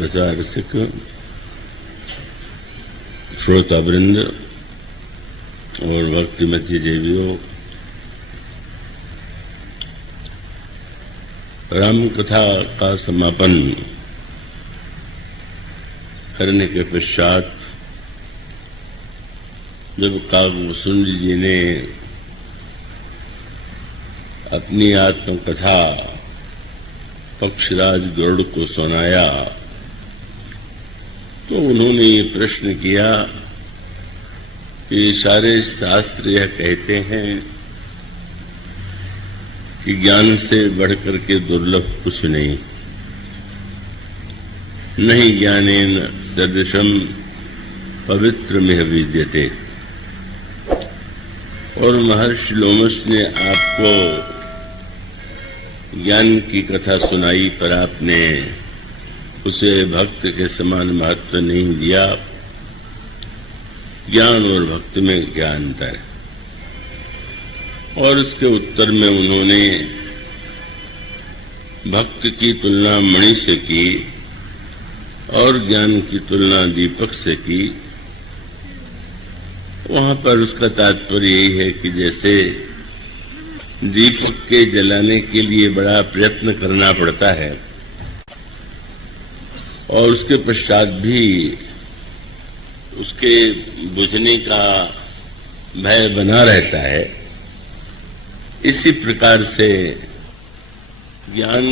कथा रसिक श्रोतावृंद और भक्तिमती देवियों, राम कथा का समापन करने के पश्चात जब काकभूषुंड जी ने अपनी आत्मकथा पक्षराज गरुड़ को सुनाया तो उन्होंने ये प्रश्न किया कि सारे शास्त्र यह कहते हैं कि ज्ञान से बढ़कर के दुर्लभ कुछ नहीं, नहीं ज्ञानेन सदृशम पवित्रमिह विद्यते। और महर्षि लोमश ने आपको ज्ञान की कथा सुनाई, पर आपने उसे भक्त के समान महत्व नहीं दिया। ज्ञान और भक्त में क्या अंतर है? और उसके उत्तर में उन्होंने भक्त की तुलना मणि से की और ज्ञान की तुलना दीपक से की। वहां पर उसका तात्पर्य यही है कि जैसे दीपक के जलाने के लिए बड़ा प्रयत्न करना पड़ता है और उसके पश्चात भी उसके बुझने का भय बना रहता है, इसी प्रकार से ज्ञान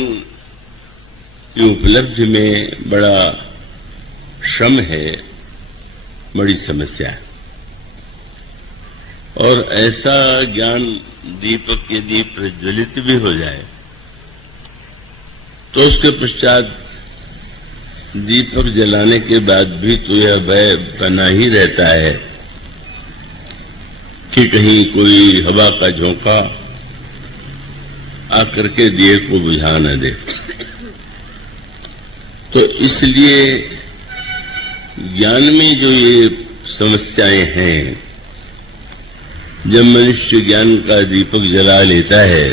की उपलब्धि में बड़ा श्रम है, बड़ी समस्या है। और ऐसा ज्ञान दीपक यदि प्रज्वलित भी हो जाए तो उसके पश्चात दीपक जलाने के बाद भी तो यह भय बना ही रहता है कि कहीं कोई हवा का झोंका आकर के दिए को बुझा न दे। तो इसलिए ज्ञान में जो ये समस्याएं हैं, जब मनुष्य ज्ञान का दीपक जला लेता है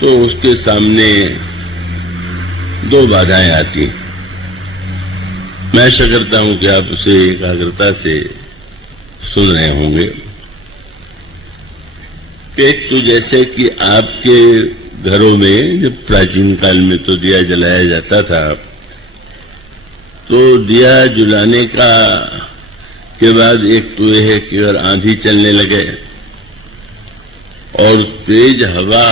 तो उसके सामने दो बाधाएं आती। मैं आशा करता हूं कि आप उसे एकाग्रता से सुन रहे होंगे। एक तो जैसे कि आपके घरों में जब प्राचीन काल में तो दिया जलाया जाता था, तो दिया जलाने का के बाद एक तो यह है कि अगर आंधी चलने लगे और तेज हवा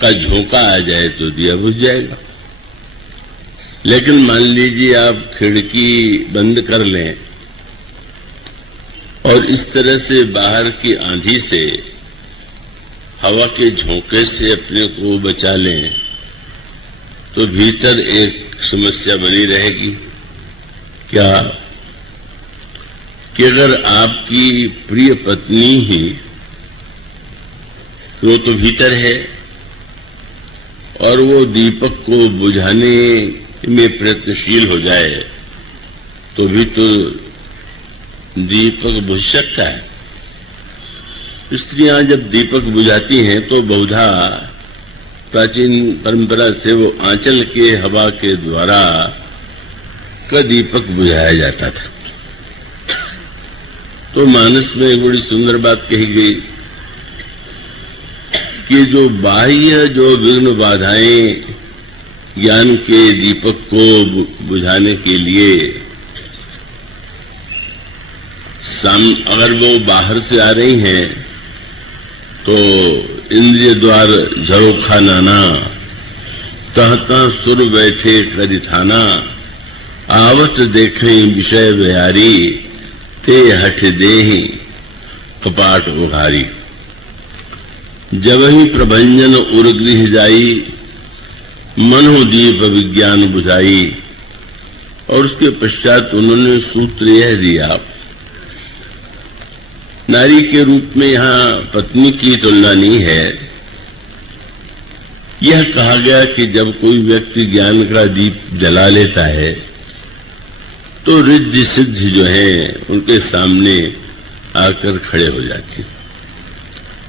का झोंका आ जाए तो दिया बुझ जाएगा। लेकिन मान लीजिए आप खिड़की बंद कर लें और इस तरह से बाहर की आंधी से, हवा के झोंके से अपने को बचा लें तो भीतर एक समस्या बनी रहेगी। क्या कि अगर आपकी प्रिय पत्नी ही वो तो भीतर है और वो दीपक को बुझाने में प्रयत्नशील हो जाए तो भी तो दीपक बुझ सकता है। स्त्रियां जब दीपक बुझाती हैं तो बहुधा प्राचीन परंपरा से वो आंचल के हवा के द्वारा का दीपक बुझाया जाता था। तो मानस में एक बड़ी सुंदर बात कही गई कि जो बाह्य जो विघ्न बाधाएं ज्ञान के दीपक को बुझाने के लिए अगर वो बाहर से आ रही हैं तो इंद्रिय द्वार झरोखा नाना, तहता सुर बैठे कदि थाना, आवत देखें विषय बिहारी, ते हठ देहि कपाट उघारी। जब ही प्रभंजन उर्गृह जाई, मनो दीप विज्ञान बुझाई। और उसके पश्चात उन्होंने सूत्र यह दिया, नारी के रूप में यहां पत्नी की तुलना नहीं है। यह कहा गया कि जब कोई व्यक्ति ज्ञान का दीप जला लेता है तो रिद्धि सिद्धि जो है उनके सामने आकर खड़े हो जाती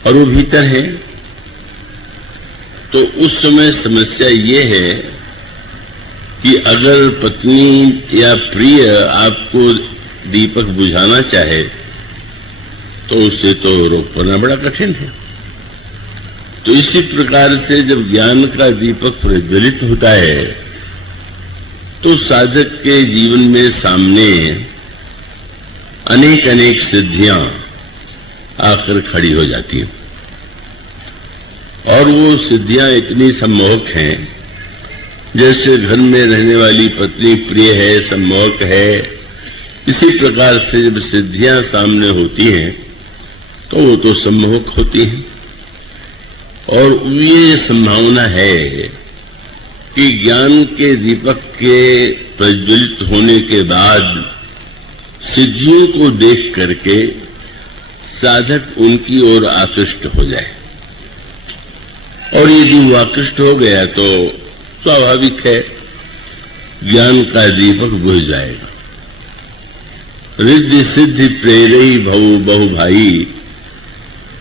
और वो भीतर है। तो उस समय समस्या ये है कि अगर पत्नी या प्रिय आपको दीपक बुझाना चाहे तो उसे तो रोक पाना बड़ा कठिन है। तो इसी प्रकार से जब ज्ञान का दीपक प्रज्वलित होता है तो साधक के जीवन में सामने अनेक अनेक सिद्धियां आकर खड़ी हो जाती हैं और वो सिद्धियां इतनी सम्मोहक हैं, जैसे घर में रहने वाली पत्नी प्रिय है, सम्मोहक है, इसी प्रकार से जब सिद्धियां सामने होती हैं तो वो तो सम्मोहक होती हैं। और ये संभावना है कि ज्ञान के दीपक के प्रज्वलित होने के बाद सिद्धियों को देख करके साधक उनकी ओर आकृष्ट हो जाए, और यदि वो आकृष्ट हो गया तो स्वाभाविक है ज्ञान का दीपक बुझ जाएगा। रिद्धि सिद्धि प्रेरई भव बहु भाई,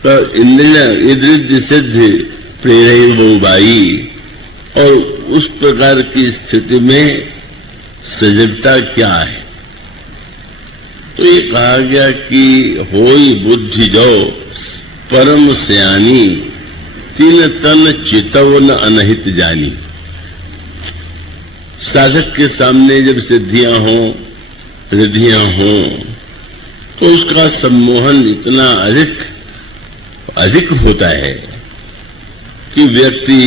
तो इंद्रिय रिद्धि सिद्धि प्रेरई बहु भाई, और उस प्रकार की स्थिति में सजगता क्या है? तो ये कहा गया कि होई बुद्धि जो परम सयानी, तीन तन चितवन अनहित जानी। साधक के सामने जब सिद्धियां हों, रिद्धियां हों, तो उसका सम्मोहन इतना अधिक होता है कि व्यक्ति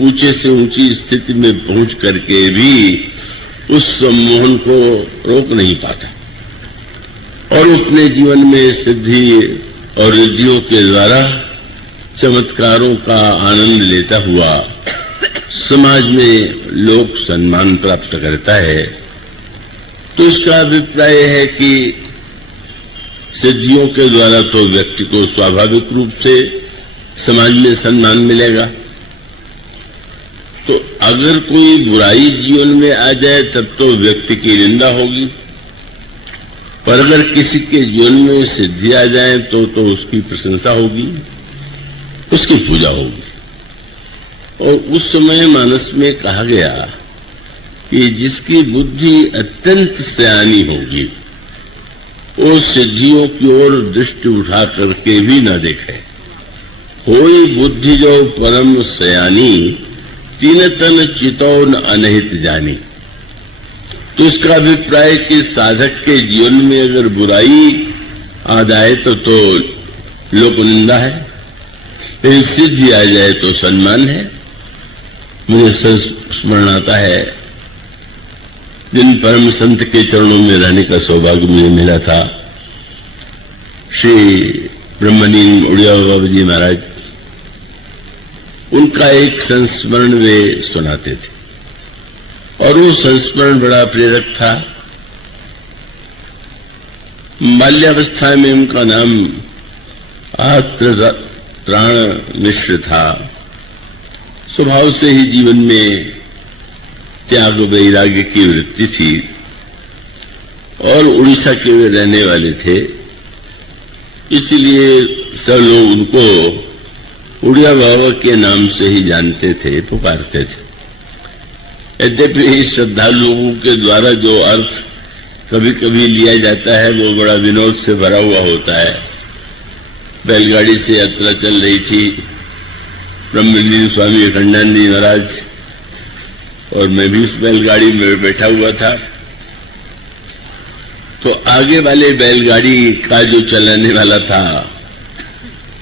ऊंचे से ऊंची स्थिति में पहुंच करके भी उस सम्मोहन को रोक नहीं पाता और अपने जीवन में सिद्धि और रिद्धियों के द्वारा चमत्कारों का आनंद लेता हुआ समाज में लोक सम्मान प्राप्त करता है। तो इसका अभिप्राय है कि सिद्धियों के द्वारा तो व्यक्ति को स्वाभाविक रूप से समाज में सम्मान मिलेगा। तो अगर कोई बुराई जीवन में आ जाए तब तो व्यक्ति की निंदा होगी, पर अगर किसी के जीवन में सिद्धि आ जाए तो उसकी प्रशंसा होगी, उसकी पूजा होगी। और उस समय मानस में कहा गया कि जिसकी बुद्धि अत्यंत सयानी होगी वो सिद्धियों की ओर दृष्टि उठा करके भी न देखे। होई बुद्धि जो परम सयानी, तीन तन चितौन अनहित जानी। तो इसका अभिप्राय कि साधक के जीवन में अगर बुराई आ जाए तो लोक निंदा है, लेकिन सिद्धि आ जाए तो सम्मान है। मुझे स्मरण आता है जिन परम संत के चरणों में रहने का सौभाग्य मुझे मिला था, श्री ब्रह्मलीन उड़िया बाबा जी महाराज, उनका एक संस्मरण वे सुनाते थे और वो संस्मरण बड़ा प्रेरक था। बाल्यावस्था में उनका नाम आत्र प्राण मिश्र था। स्वभाव से ही जीवन में त्याग वैराग्य की वृत्ति थी और उड़ीसा के वे रहने वाले थे, इसलिए सब लोग उनको उड़िया बाबा के नाम से ही जानते थे, पुकारते थे। यद्यपि श्रद्धालु लोगों के द्वारा जो अर्थ कभी कभी लिया जाता है वो बड़ा विनोद से भरा हुआ होता है। बैलगाड़ी से यात्रा चल रही थी, ब्रह्मलीन स्वामी अखंडानंद जी महाराज और मैं भी उस बैलगाड़ी में बैठा हुआ था। तो आगे वाले बैलगाड़ी का जो चलाने वाला था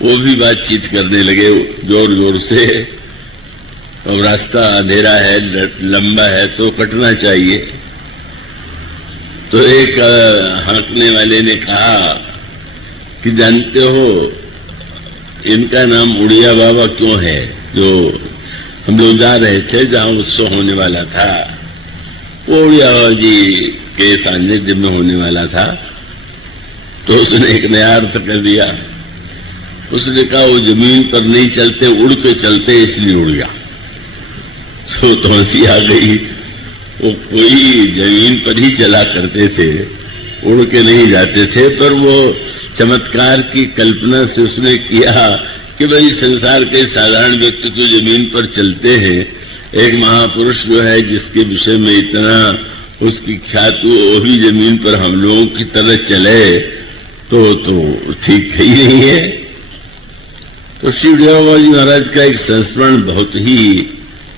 वो भी बातचीत करने लगे जोर जोर से। अब रास्ता अंधेरा है, लंबा है तो कटना चाहिए। तो एक हाँकने वाले ने कहा कि जानते हो इनका नाम उड़िया बाबा क्यों है? जो हम लोग जा रहे थे जहां उत्सव होने वाला था, वो उड़िया बाबा जी के सानिध्य में होने वाला था। तो उसने एक नया अर्थ कर दिया। उसने कहा वो जमीन पर नहीं चलते, उड़ के चलते इसलिए उड़ गया। तो हंसी आ गई। वो कोई जमीन पर ही चला करते थे, उड़ के नहीं जाते थे। पर वो चमत्कार की कल्पना से उसने किया कि भाई संसार के साधारण व्यक्ति तो जमीन पर चलते हैं, एक महापुरुष जो है जिसके विषय में इतना उसकी ख्याति वो भी जमीन पर हम लोगों की तरह चले तो ठीक ही नहीं है। तो श्री डेरा बाबा जी महाराज का एक संस्मरण बहुत ही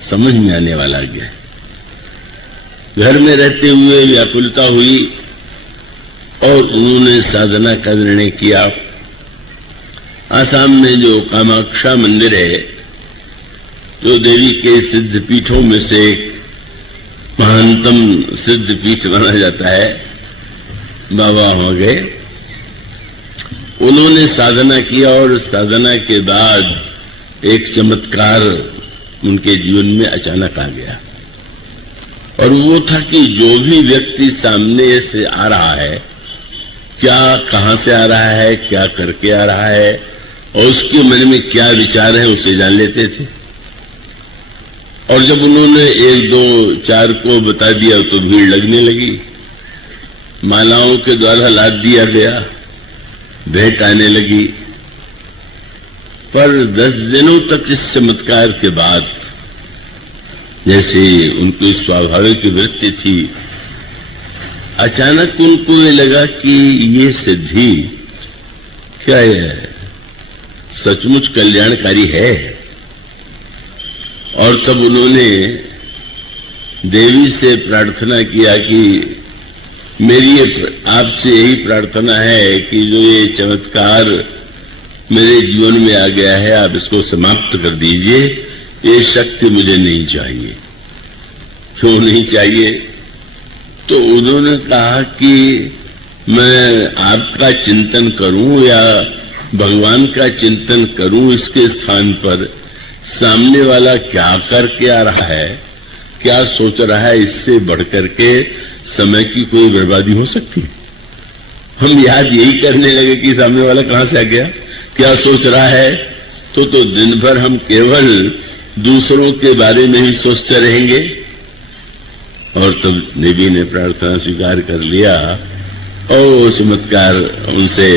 समझ में आने वाला गया है। घर में रहते हुए व्याकुलता हुई और उन्होंने साधना का निर्णय किया। आसाम में जो कामाक्षा मंदिर है, जो देवी के सिद्ध पीठों में से एक महानतम सिद्ध पीठ माना जाता है, बाबा हो गए। उन्होंने साधना किया और साधना के बाद एक चमत्कार उनके जीवन में अचानक आ गया, और वो था कि जो भी व्यक्ति सामने से आ रहा है, क्या कहां से आ रहा है, क्या करके आ रहा है और उसके मन में क्या विचार है, उसे जान लेते थे। और जब उन्होंने 1, 2, 4 को बता दिया तो भीड़ लगने लगी। मालाओं के द्वारा लाद दिया गया, भेंट आने लगी। पर 10 दिनों तक इस चमत्कार के बाद, जैसे उनकी स्वाभाविक वृत्ति थी, अचानक उनको ये लगा कि ये सिद्धि क्या है, सचमुच कल्याणकारी है। और तब उन्होंने देवी से प्रार्थना किया कि मेरी आपसे यही प्रार्थना है कि जो ये चमत्कार मेरे जीवन में आ गया है, आप इसको समाप्त कर दीजिए। ये शक्ति मुझे नहीं चाहिए। क्यों नहीं चाहिए? तो उन्होंने कहा कि मैं आपका चिंतन करूं या भगवान का चिंतन करूं, इसके स्थान पर सामने वाला क्या करके आ रहा है, क्या सोच रहा है, इससे बढ़कर के समय की कोई बर्बादी हो सकती है। हम याद यही करने लगे कि सामने वाला कहां से आ गया, क्या सोच रहा है, तो दिन भर हम केवल दूसरों के बारे में ही सोचते रहेंगे। और तब देवी ने प्रार्थना स्वीकार कर लिया और वो चमत्कार उनसे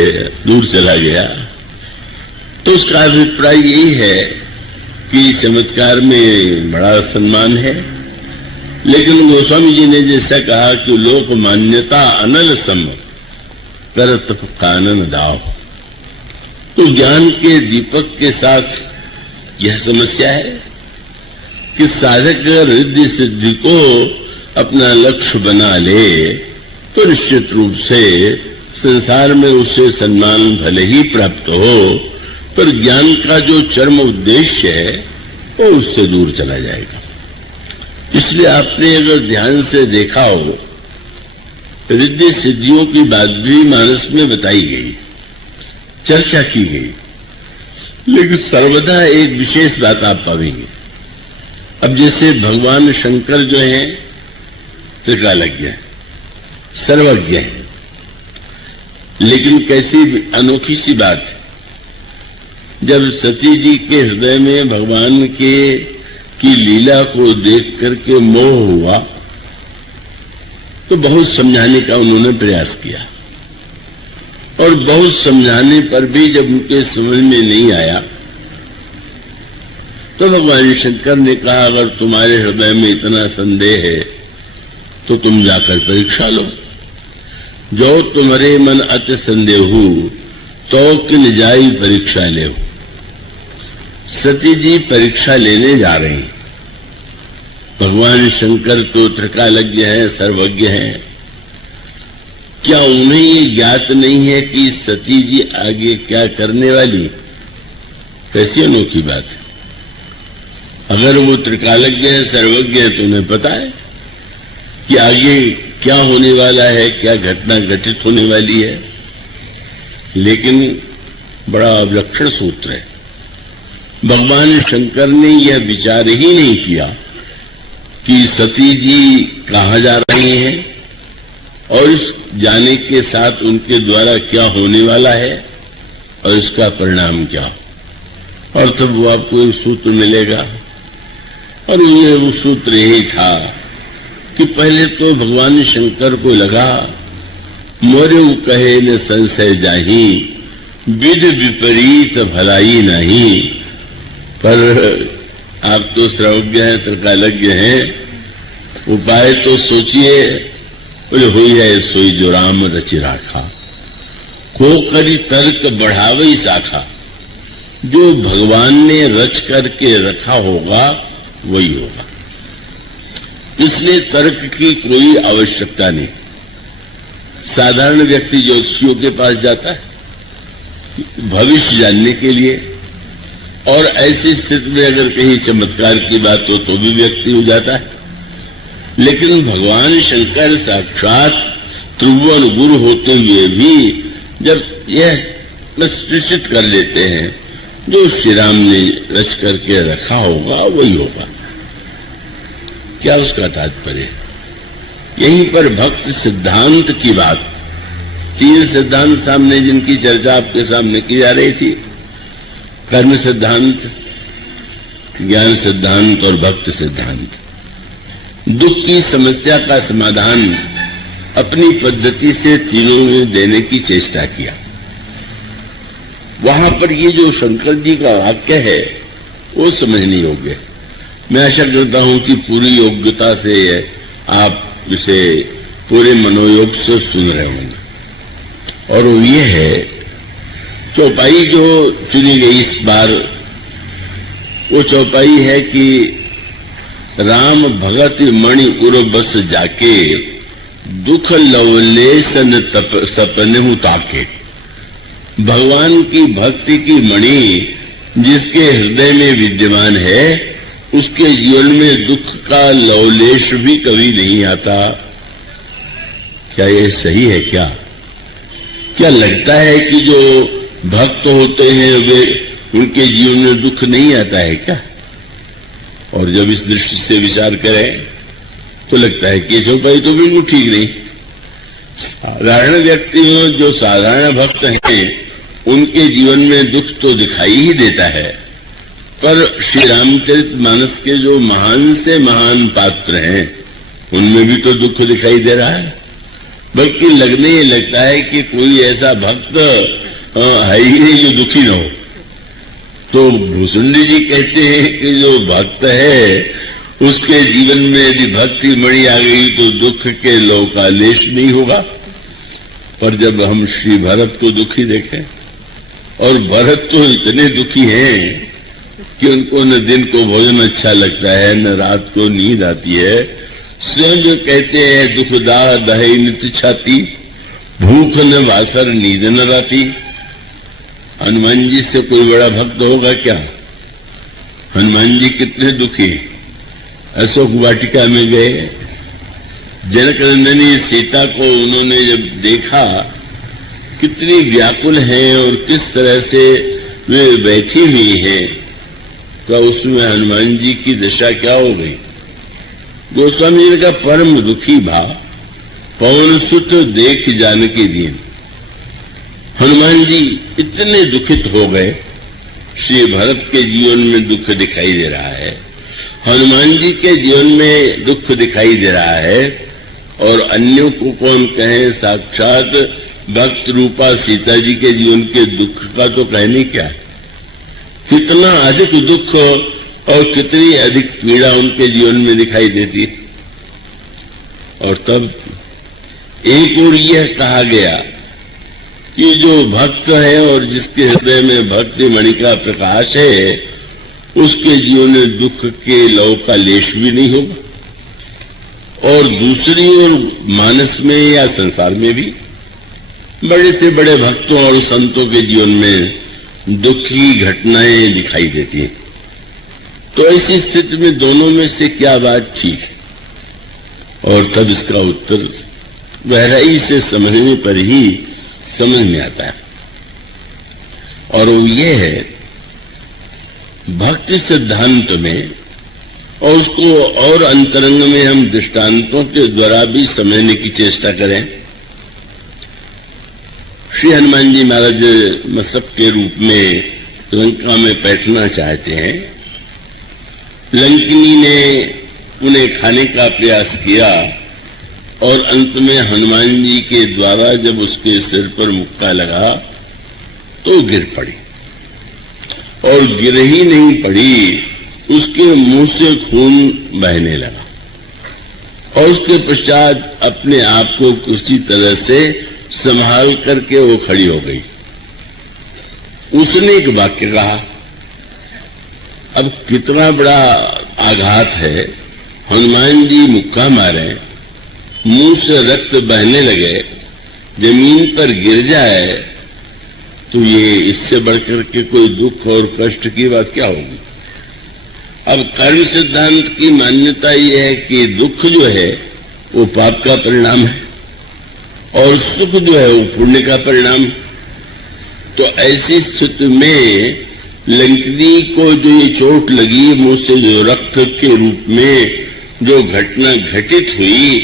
दूर चला गया। तो उसका अभिप्राय यही है कि चमत्कार में बड़ा सम्मान है, लेकिन गोस्वामी जी ने जैसा कहा कि लोक मान्यता अनल सम करत कानन दाव। तो ज्ञान के दीपक के साथ यह समस्या है कि साधक रिद्धि सिद्धि को अपना लक्ष्य बना ले तो निश्चित रूप से संसार में उसे सम्मान भले ही प्राप्त हो, पर ज्ञान का जो चरम उद्देश्य है वो उससे दूर चला जाएगा। इसलिए आपने अगर ध्यान से देखा हो, रिद्धि सिद्धियों की बात भी मानस में बताई गई, चर्चा की गई, लेकिन सर्वदा एक विशेष बात आप पाएंगे। अब जैसे भगवान शंकर जो हैं त्रिकालज्ञ हैं, सर्वज्ञ हैं, लेकिन कैसी अनोखी सी बात है, जब सती जी के हृदय में भगवान की लीला को देख करके मोह हुआ तो बहुत समझाने का उन्होंने प्रयास किया, और बहुत समझाने पर भी जब उनके समझ में नहीं आया तो भगवान शंकर ने कहा, अगर तुम्हारे हृदय में इतना संदेह है तो तुम जाकर परीक्षा लो। जो तुम्हारे मन अति संदेहु तो किन जाई परीक्षा ले। सती जी परीक्षा लेने जा रही। भगवान शंकर तो त्रिकालज्ञ हैं, सर्वज्ञ हैं। क्या उन्हें ये ज्ञात नहीं है कि सती जी आगे क्या करने वाली? कैसी अनोखी बात है। अगर वो त्रिकालज्ञ है, सर्वज्ञ है, तो उन्हें पता है कि आगे क्या होने वाला है, क्या घटना घटित होने वाली है। लेकिन बड़ा विलक्षण सूत्र है। भगवान शंकर ने यह विचार ही नहीं किया कि सती जी कहां जा रही हैं और इस जाने के साथ उनके द्वारा क्या होने वाला है और इसका परिणाम क्या। और तब वो आपको एक सूत्र मिलेगा, और ये वो सूत्र यही था कि पहले तो भगवान शंकर को लगा मोरे कहे न संशय जाही, विध विपरीत भलाई नहीं। पर आप तो सर्वज्ञ हैं, त्रिकालज्ञ हैं, उपाय तो सोचिए। बोले हुई है सोई जो राम रचि राखा, को करी तर्क बढ़ावई शाखा। जो भगवान ने रच करके रखा होगा वही होगा, इसलिए तर्क की कोई आवश्यकता नहीं। साधारण व्यक्ति ज्योतिषियों के पास जाता है भविष्य जानने के लिए, और ऐसी स्थिति में अगर कहीं चमत्कार की बात हो तो भी व्यक्ति हो जाता है। लेकिन भगवान शंकर साक्षात त्रिभुवन गुरु होते हुए भी जब यह निश्चित कर लेते हैं जो श्री राम ने रच करके रखा होगा वही होगा, क्या उसका तात्पर्य? यहीं पर भक्त सिद्धांत की बात, 3 सिद्धांत सामने जिनकी चर्चा आपके सामने की जा रही थी, कर्म सिद्धांत, ज्ञान सिद्धांत और भक्त सिद्धांत। दुख की समस्या का समाधान अपनी पद्धति से तीनों में देने की चेष्टा किया। वहां पर ये जो शंकर जी का वाक्य है वो समझने योग्य है। मैं आशा करता हूं कि पूरी योग्यता से आप इसे पूरे मनोयोग से सुन रहे होंगे। और वो ये है, चौपाई जो चुनी गई इस बार, वो चौपाई है कि राम भगत मणि उर बस जाके, दुख लवलेसन सपने ताके। भगवान की भक्ति की मणि जिसके हृदय में विद्यमान है, उसके जीवन में दुख का लवलेश भी कभी नहीं आता। क्या ये सही है? क्या लगता है कि जो भक्त होते हैं वे उनके जीवन में दुख नहीं आता है क्या? और जब इस दृष्टि से विचार करें तो लगता है कि चौपाई तो बिल्कुल ठीक नहीं। साधारण व्यक्ति जो साधारण भक्त हैं उनके जीवन में दुख तो दिखाई ही देता है, पर श्री रामचरितमानस के जो महान से महान पात्र हैं उनमें भी तो दुख दिखाई दे रहा है। बल्कि लगने ये लगता है कि कोई ऐसा भक्त है ही नहीं जो दुखी न हो। तो भूसुंडी जी कहते हैं कि जो भक्त है उसके जीवन में यदि भक्ति मणि आ गई तो दुख के लोकालेश नहीं होगा। पर जब हम श्री भरत को दुखी देखें, और भरत तो इतने दुखी हैं कि उनको न दिन को भोजन अच्छा लगता है न रात को नींद आती है। स्वयं जो कहते हैं दुख दाह दहे नित छाती, भूख न वासर नींद न राती। हनुमान जी से कोई बड़ा भक्त होगा क्या? हनुमान जी कितने दुखी। अशोक वाटिका में गए, जनक नंदिनी सीता को उन्होंने जब देखा कितनी व्याकुल हैं और किस तरह से वे बैठी हुई हैं, तो उसमें हनुमान जी की दशा क्या हो गई? गोस्वामी जी का परम दुखी भाव, पवन सुत देख जानकी दीन। हनुमान जी इतने दुखित हो गए, श्री भरत के जीवन में दुख दिखाई दे रहा है, हनुमान जी के जीवन में दुख दिखाई दे रहा है, और अन्यों को कौन कहे, साक्षात भक्त रूपा सीता जी के जीवन के दुख का तो कहने क्या है। कितना अधिक दुख और कितनी अधिक पीड़ा उनके जीवन में दिखाई देती है। और तब एक और यह कहा गया कि जो भक्त है और जिसके हृदय में भक्ति मणि का प्रकाश है, उसके जीवन में दुख के लव का लेश भी नहीं होगा। और दूसरी ओर मानस में या संसार में भी बड़े से बड़े भक्तों और संतों के जीवन में दुख की घटनाएं दिखाई देती हैं। तो ऐसी स्थिति में दोनों में से क्या बात ठीक है? और तब इसका उत्तर गहराई से समझने पर ही समझ में आता है, और वो ये है भक्ति सिद्धांत में, और उसको और अंतरंग में हम दृष्टांतों के द्वारा भी समझने की चेष्टा करें। श्री हनुमान जी महाराज मसक के रूप में लंका में बैठना चाहते हैं। लंकिनी ने उन्हें खाने का प्रयास किया, और अंत में हनुमान जी के द्वारा जब उसके सिर पर मुक्का लगा तो गिर पड़ी, और गिर ही नहीं पड़ी उसके मुंह से खून बहने लगा और उसके पश्चात अपने आप को किसी तरह से संभाल करके वो खड़ी हो गई। उसने एक वाक्य कहा। अब कितना बड़ा आघात है, हनुमान जी मुक्का मारे, मुंह से रक्त बहने लगे, जमीन पर गिर जाए, तो ये इससे बढ़कर के कोई दुख और कष्ट की बात क्या होगी। अब कर्म सिद्धांत की मान्यता ये है कि दुख जो है वो पाप का परिणाम है और सुख जो है वो पुण्य का परिणाम है। तो ऐसी स्थिति में लंकिनी को जो ये चोट लगी, मुंह से जो रक्त के रूप में जो घटना घटित हुई,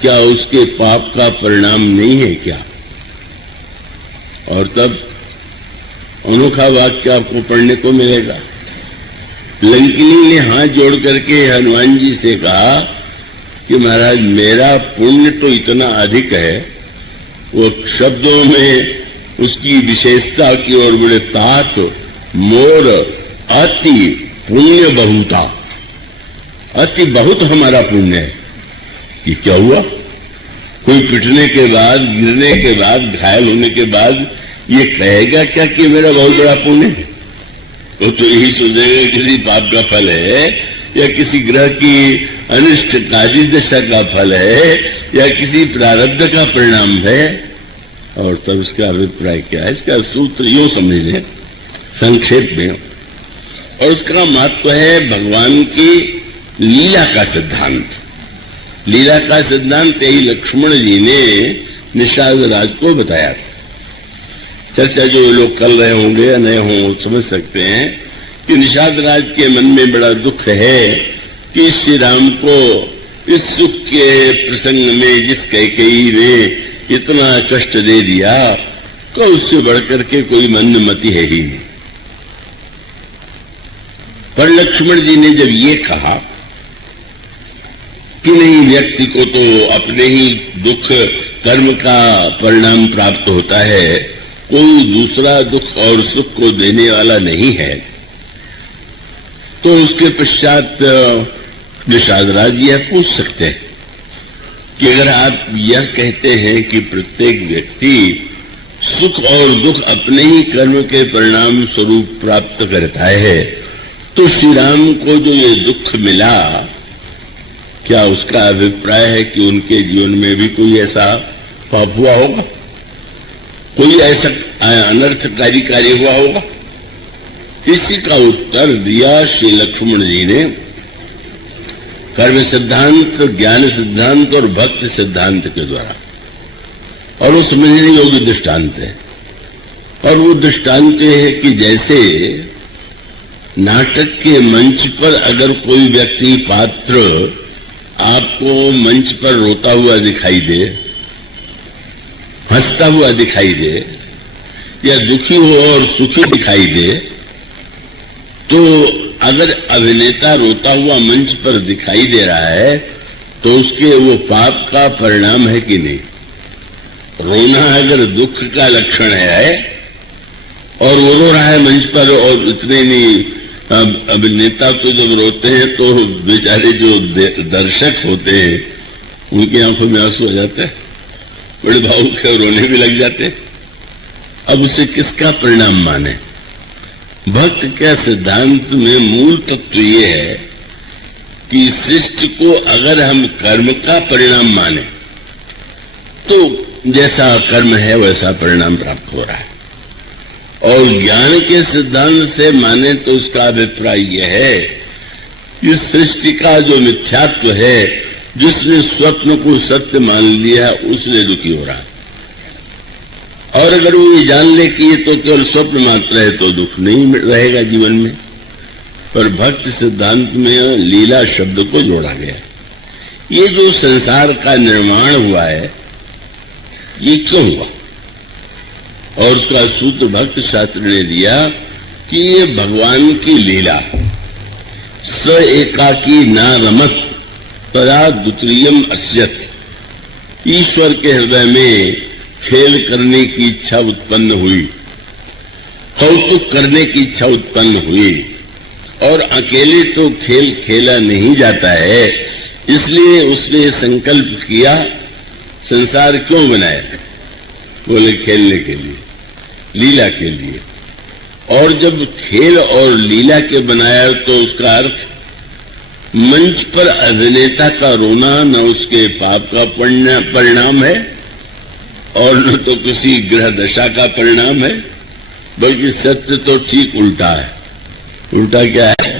क्या उसके पाप का परिणाम नहीं है क्या? और तब अनोखा वाक्य आपको पढ़ने को मिलेगा। लंकिनी ने हाथ जोड़ करके हनुमान जी से कहा कि महाराज, मेरा पुण्य तो इतना अधिक है, वो शब्दों में उसकी विशेषता की ओर बड़े तात, मोर अति पुण्य बहुता, अति बहुत हमारा पुण्य है। कि क्या हुआ? कोई पिटने के बाद, गिरने के बाद, घायल होने के बाद ये कहेगा क्या कि मेरा बहुत बड़ा पुण्य है? वो तो यही सोचेगा किसी पाप का फल है, या किसी ग्रह की अनिष्ट काजी दशा का फल है, या किसी प्रारब्ध का परिणाम है। और तब इसका अभिप्राय क्या है? इसका सूत्र यूं समझ लें संक्षेप में, और उसका महत्व है भगवान की लीला का सिद्धांत। लीला का सिद्धांत यही लक्ष्मण जी ने निषाद राज को बताया था। चर्चा जो लोग कर रहे होंगे या नहीं हों समझ सकते हैं कि निषाद राज के मन में बड़ा दुख है कि श्री राम को इस सुख के प्रसंग में जिस कैकेयी ने इतना कष्ट दे दिया, तो उससे बढ़कर के कोई मन्नमति है ही नहीं। पर लक्ष्मण जी ने जब ये कहा कि नहीं, व्यक्ति को तो अपने ही दुख कर्म का परिणाम प्राप्त होता है, कोई दूसरा दुख और सुख को देने वाला नहीं है, तो उसके पश्चात निषाद राज यह पूछ सकते हैं कि अगर आप यह कहते हैं कि प्रत्येक व्यक्ति सुख और दुख अपने ही कर्म के परिणाम स्वरूप प्राप्त करता है, तो श्री राम को जो ये दुख मिला, क्या उसका अभिप्राय है कि उनके जीवन में भी कोई ऐसा पाप हुआ होगा, कोई ऐसा अनर्थकारी कार्य हुआ होगा? इसी का उत्तर दिया श्री लक्ष्मण जी ने कर्म सिद्धांत, ज्ञान सिद्धांत और भक्ति सिद्धांत के द्वारा, और वो समझने योग्य दृष्टांत है। और वो दृष्टांत है कि जैसे नाटक के मंच पर अगर कोई व्यक्ति पात्र आपको मंच पर रोता हुआ दिखाई दे, हंसता हुआ दिखाई दे, या दुखी हो और सुखी दिखाई दे, तो अगर अभिनेता रोता हुआ मंच पर दिखाई दे रहा है तो उसके वो पाप का परिणाम है कि नहीं? रोना अगर दुख का लक्षण है और वो रो रहा है मंच पर, और इतने नहीं, अभिनेता तो जब रोते हैं तो बेचारे जो दर्शक होते हैं उनकी आंखों में आंसू आ जाते हैं, बड़े भावुक है, रोने भी लग जाते हैं। अब उसे किसका परिणाम माने? भक्त के सिद्धांत में मूल तत्व ये है कि सृष्टि को अगर हम कर्म का परिणाम माने तो जैसा कर्म है वैसा परिणाम प्राप्त हो रहा है, और ज्ञान के सिद्धांत से माने तो उसका अभिप्राय यह है कि सृष्टि का जो मिथ्यात्व है, जिसने स्वप्न को सत्य मान लिया, उसने दुखी हो रहा है। और अगर वो ये जान ले कि ये तो केवल स्वप्न मात्र है तो दुख नहीं रहेगा जीवन में। पर भक्त सिद्धांत में लीला शब्द को जोड़ा गया। ये जो संसार का निर्माण हुआ है, ये क्यों हुआ? और उसका सूत्र भक्त शास्त्र ने दिया कि ये भगवान की लीला। स एकाकी ना रमत तदा द्वितीयम अस्यत। ईश्वर के हृदय में खेल करने की इच्छा उत्पन्न हुई, कौतुक करने की इच्छा उत्पन्न हुई, और अकेले तो खेल खेला नहीं जाता है, इसलिए उसने संकल्प किया संसार क्यों बनाया? बोले खेलने के लिए, लीला के लिए। और जब खेल और लीला के बनाया तो उसका अर्थ मंच पर अभिनेता का रोना न उसके पाप का परिणाम है और न तो किसी ग्रह दशा का परिणाम है, बल्कि सत्य तो ठीक उल्टा है। उल्टा क्या है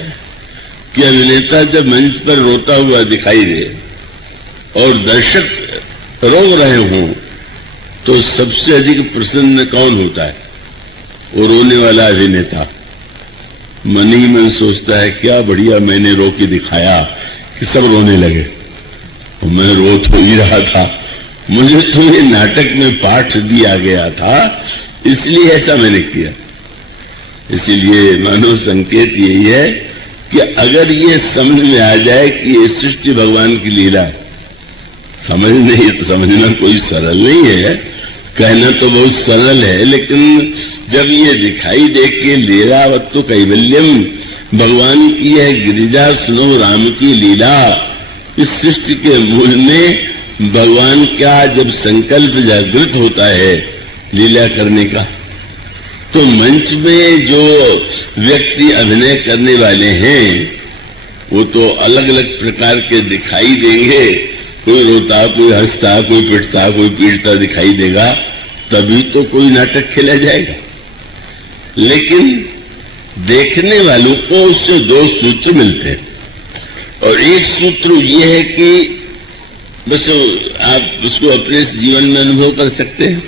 कि अभिनेता जब मंच पर रोता हुआ दिखाई दे और दर्शक रो रहे हों तो सबसे अधिक प्रसन्न कौन होता है? वो रोने वाला अभिनेता। मन ही मन सोचता है क्या बढ़िया मैंने रो के दिखाया कि सब रोने लगे, और मैं रो तो ही रहा था, मुझे तो ये नाटक में पाठ दिया गया था, इसलिए ऐसा मैंने किया। इसीलिए मानो संकेत यही है कि अगर ये समझ में आ जाए कि ये सृष्टि भगवान की लीला है, समझना कोई सरल नहीं है, कहना तो बहुत सरल है, लेकिन जब ये दिखाई दे के लीलावत्तु कैवल्यम, भगवान की है गिरिजा सुनो राम की लीला, इस सृष्टि के मूल में भगवान का जब संकल्प जागृत होता है लीला करने का, तो मंच में जो व्यक्ति अभिनय करने वाले हैं वो तो अलग अलग प्रकार के दिखाई देंगे। कोई रोता, कोई हंसता, कोई पिटता, कोई पीटता दिखाई देगा, तभी तो कोई नाटक खेला जाएगा। लेकिन देखने वालों को उससे दो सूत्र मिलते हैं, और एक सूत्र ये है कि बस आप उसको अपने जीवन में अनुभव कर सकते हैं।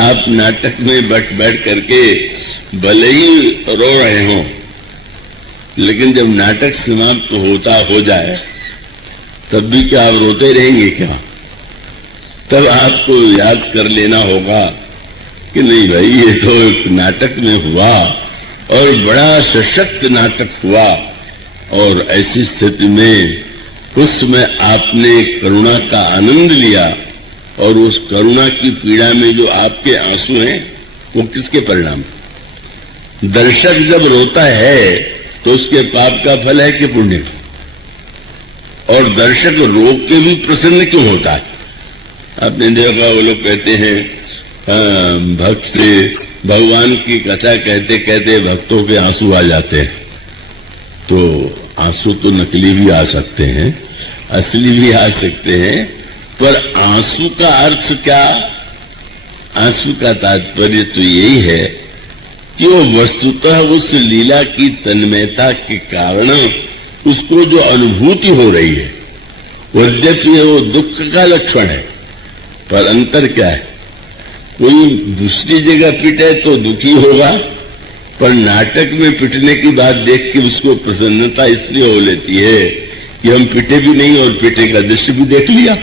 आप नाटक में बैठ करके भले ही रो रहे हों, लेकिन जब नाटक समाप्त हो जाए तब भी क्या आप रोते रहेंगे क्या? तब आपको याद कर लेना होगा कि नहीं भाई, ये तो एक नाटक में हुआ और बड़ा सशक्त नाटक हुआ, और ऐसी स्थिति में उस समय आपने करुणा का आनंद लिया, और उस करुणा की पीड़ा में जो आपके आंसू हैं वो किसके परिणाम? दर्शक जब रोता है तो उसके पाप का फल है कि पुण्य का? और दर्शक रो के भी प्रसन्न क्यों होता है? आपने देखा वो लोग कहते हैं भक्त भगवान की कथा कहते कहते भक्तों के आंसू आ जाते हैं। तो आंसू तो नकली भी आ सकते हैं, असली भी आ सकते हैं, पर आंसू का अर्थ क्या? आंसू का तात्पर्य तो यही है कि वो वस्तुतः उस लीला की तन्मयता के कारण उसको जो अनुभूति हो रही है, यद्यपि वो दुख का लक्षण है, पर अंतर क्या है? कोई दूसरी जगह पिटे तो दुखी होगा, पर नाटक में पिटने की बात देख के उसको प्रसन्नता इसलिए हो लेती है कि हम पिटे भी नहीं और पिटे का दृश्य भी देख लिया।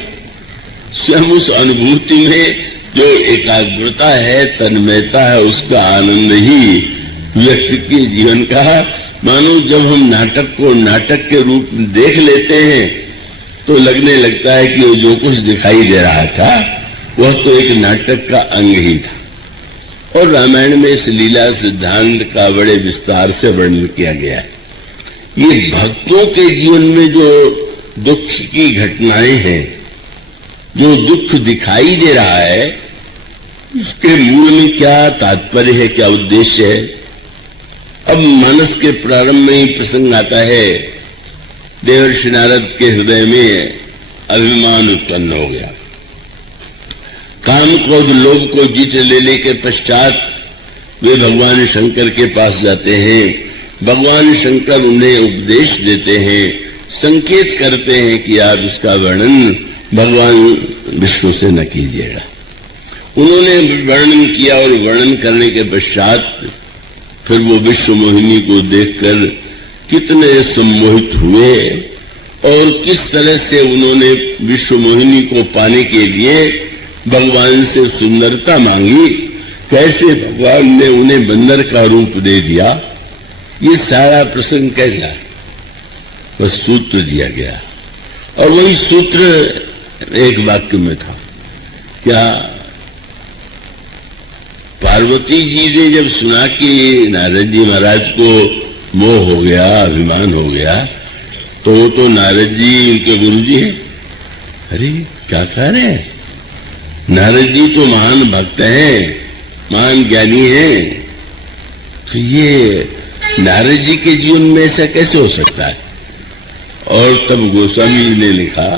स्वयं उस अनुभूति में जो एकाग्रता है, तन्मयता है, उसका आनंद ही व्यक्ति के जीवन का। मानो जब हम नाटक को नाटक के रूप में देख लेते हैं तो लगने लगता है कि वो जो कुछ दिखाई दे रहा था वह तो एक नाटक का अंग ही था। और रामायण में इस लीला सिद्धांत का बड़े विस्तार से वर्णन किया गया है। ये भक्तों के जीवन में जो दुख की घटनाएं हैं, जो दुख दिखाई दे रहा है, उसके मूल में क्या तात्पर्य है, क्या उद्देश्य है? अब मानस के प्रारंभ में ही प्रसंग आता है, देवर्षि नारद के हृदय में अभिमान उत्पन्न हो गया। काम क्रोध लोभ को जीत लेने के पश्चात वे भगवान शंकर के पास जाते हैं। भगवान शंकर उन्हें उपदेश देते हैं, संकेत करते हैं कि आप इसका वर्णन भगवान विष्णु से न कीजिएगा। उन्होंने वर्णन किया और वर्णन करने के पश्चात फिर वो विश्व मोहिनी को देखकर कितने सम्मोहित हुए और किस तरह से उन्होंने विश्व मोहिनी को पाने के लिए भगवान से सुंदरता मांगी, कैसे भगवान ने उन्हें बंदर का रूप दे दिया। ये सारा प्रसंग कैसा है? बस सूत्र दिया गया, और वही सूत्र एक वाक्य में था। क्या पार्वती जी ने जब सुना कि नारद जी महाराज को मोह हो गया, अभिमान हो गया, तो वो तो नारद जी उनके गुरु जी हैं। अरे क्या कह रहे हैं, नारद जी तो महान भक्त हैं, महान ज्ञानी हैं, तो ये नारद जी के जीवन में ऐसा कैसे हो सकता है। और तब गोस्वामी जी ने लिखा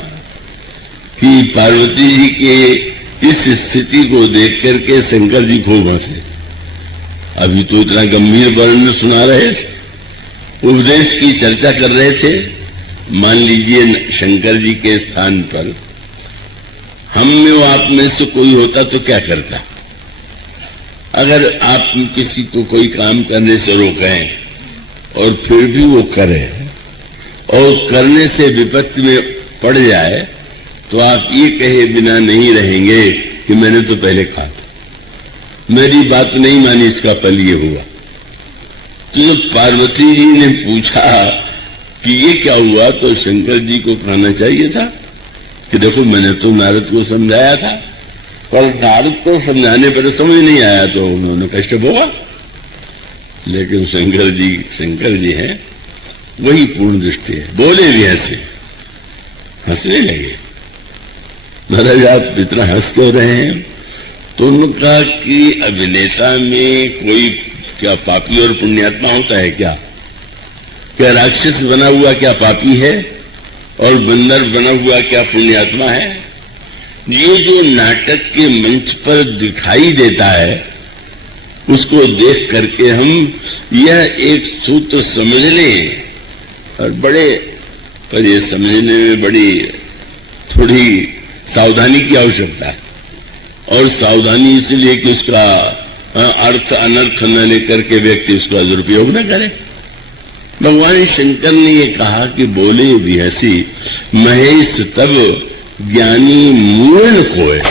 कि पार्वती जी के इस स्थिति को देख करके शंकर जी खूब हंसे। अभी तो इतना गंभीर वर्णन सुना रहे थे, उपदेश की चर्चा कर रहे थे। मान लीजिए शंकर जी के स्थान पर हम में वो आप में से कोई होता तो क्या करता। अगर आप किसी को कोई काम करने से रोकें और फिर भी वो करे और करने से विपत्ति में पड़ जाए, तो आप ये कहे बिना नहीं रहेंगे कि मैंने तो पहले कहा था, मेरी बात नहीं मानी, इसका फल ये हुआ। तो पार्वती जी ने पूछा कि ये क्या हुआ, तो शंकर जी को कहना चाहिए था कि देखो मैंने तो नारद को समझाया था, और नारद को समझाने पर समझ नहीं आया तो उन्होंने कष्ट भोगा। लेकिन शंकर जी हैं, वही पूर्ण दृष्टि है। बोले भी ऐसे, हंसने लगे। महाराज आप इतना हंस क्यों रहे हैं। तो उन्होंने कहा कि अभिनेता में कोई क्या पापी और पुण्यात्मा होता है क्या राक्षस बना हुआ क्या पापी है और बंदर बना हुआ क्या पुण्यात्मा है। ये जो नाटक के मंच पर दिखाई देता है, उसको देख करके हम यह एक सूत्र समझ लें, और बड़े पर यह समझने में बड़ी थोड़ी सावधानी की आवश्यकता है। और सावधानी इसलिए कि उसका अर्थ अनर्थ न लेकर के व्यक्ति उसका दुरुपयोग न करे। भगवान शंकर ने ये कहा कि बोले विहसी महेश तब ज्ञानी मूर्ण कोय,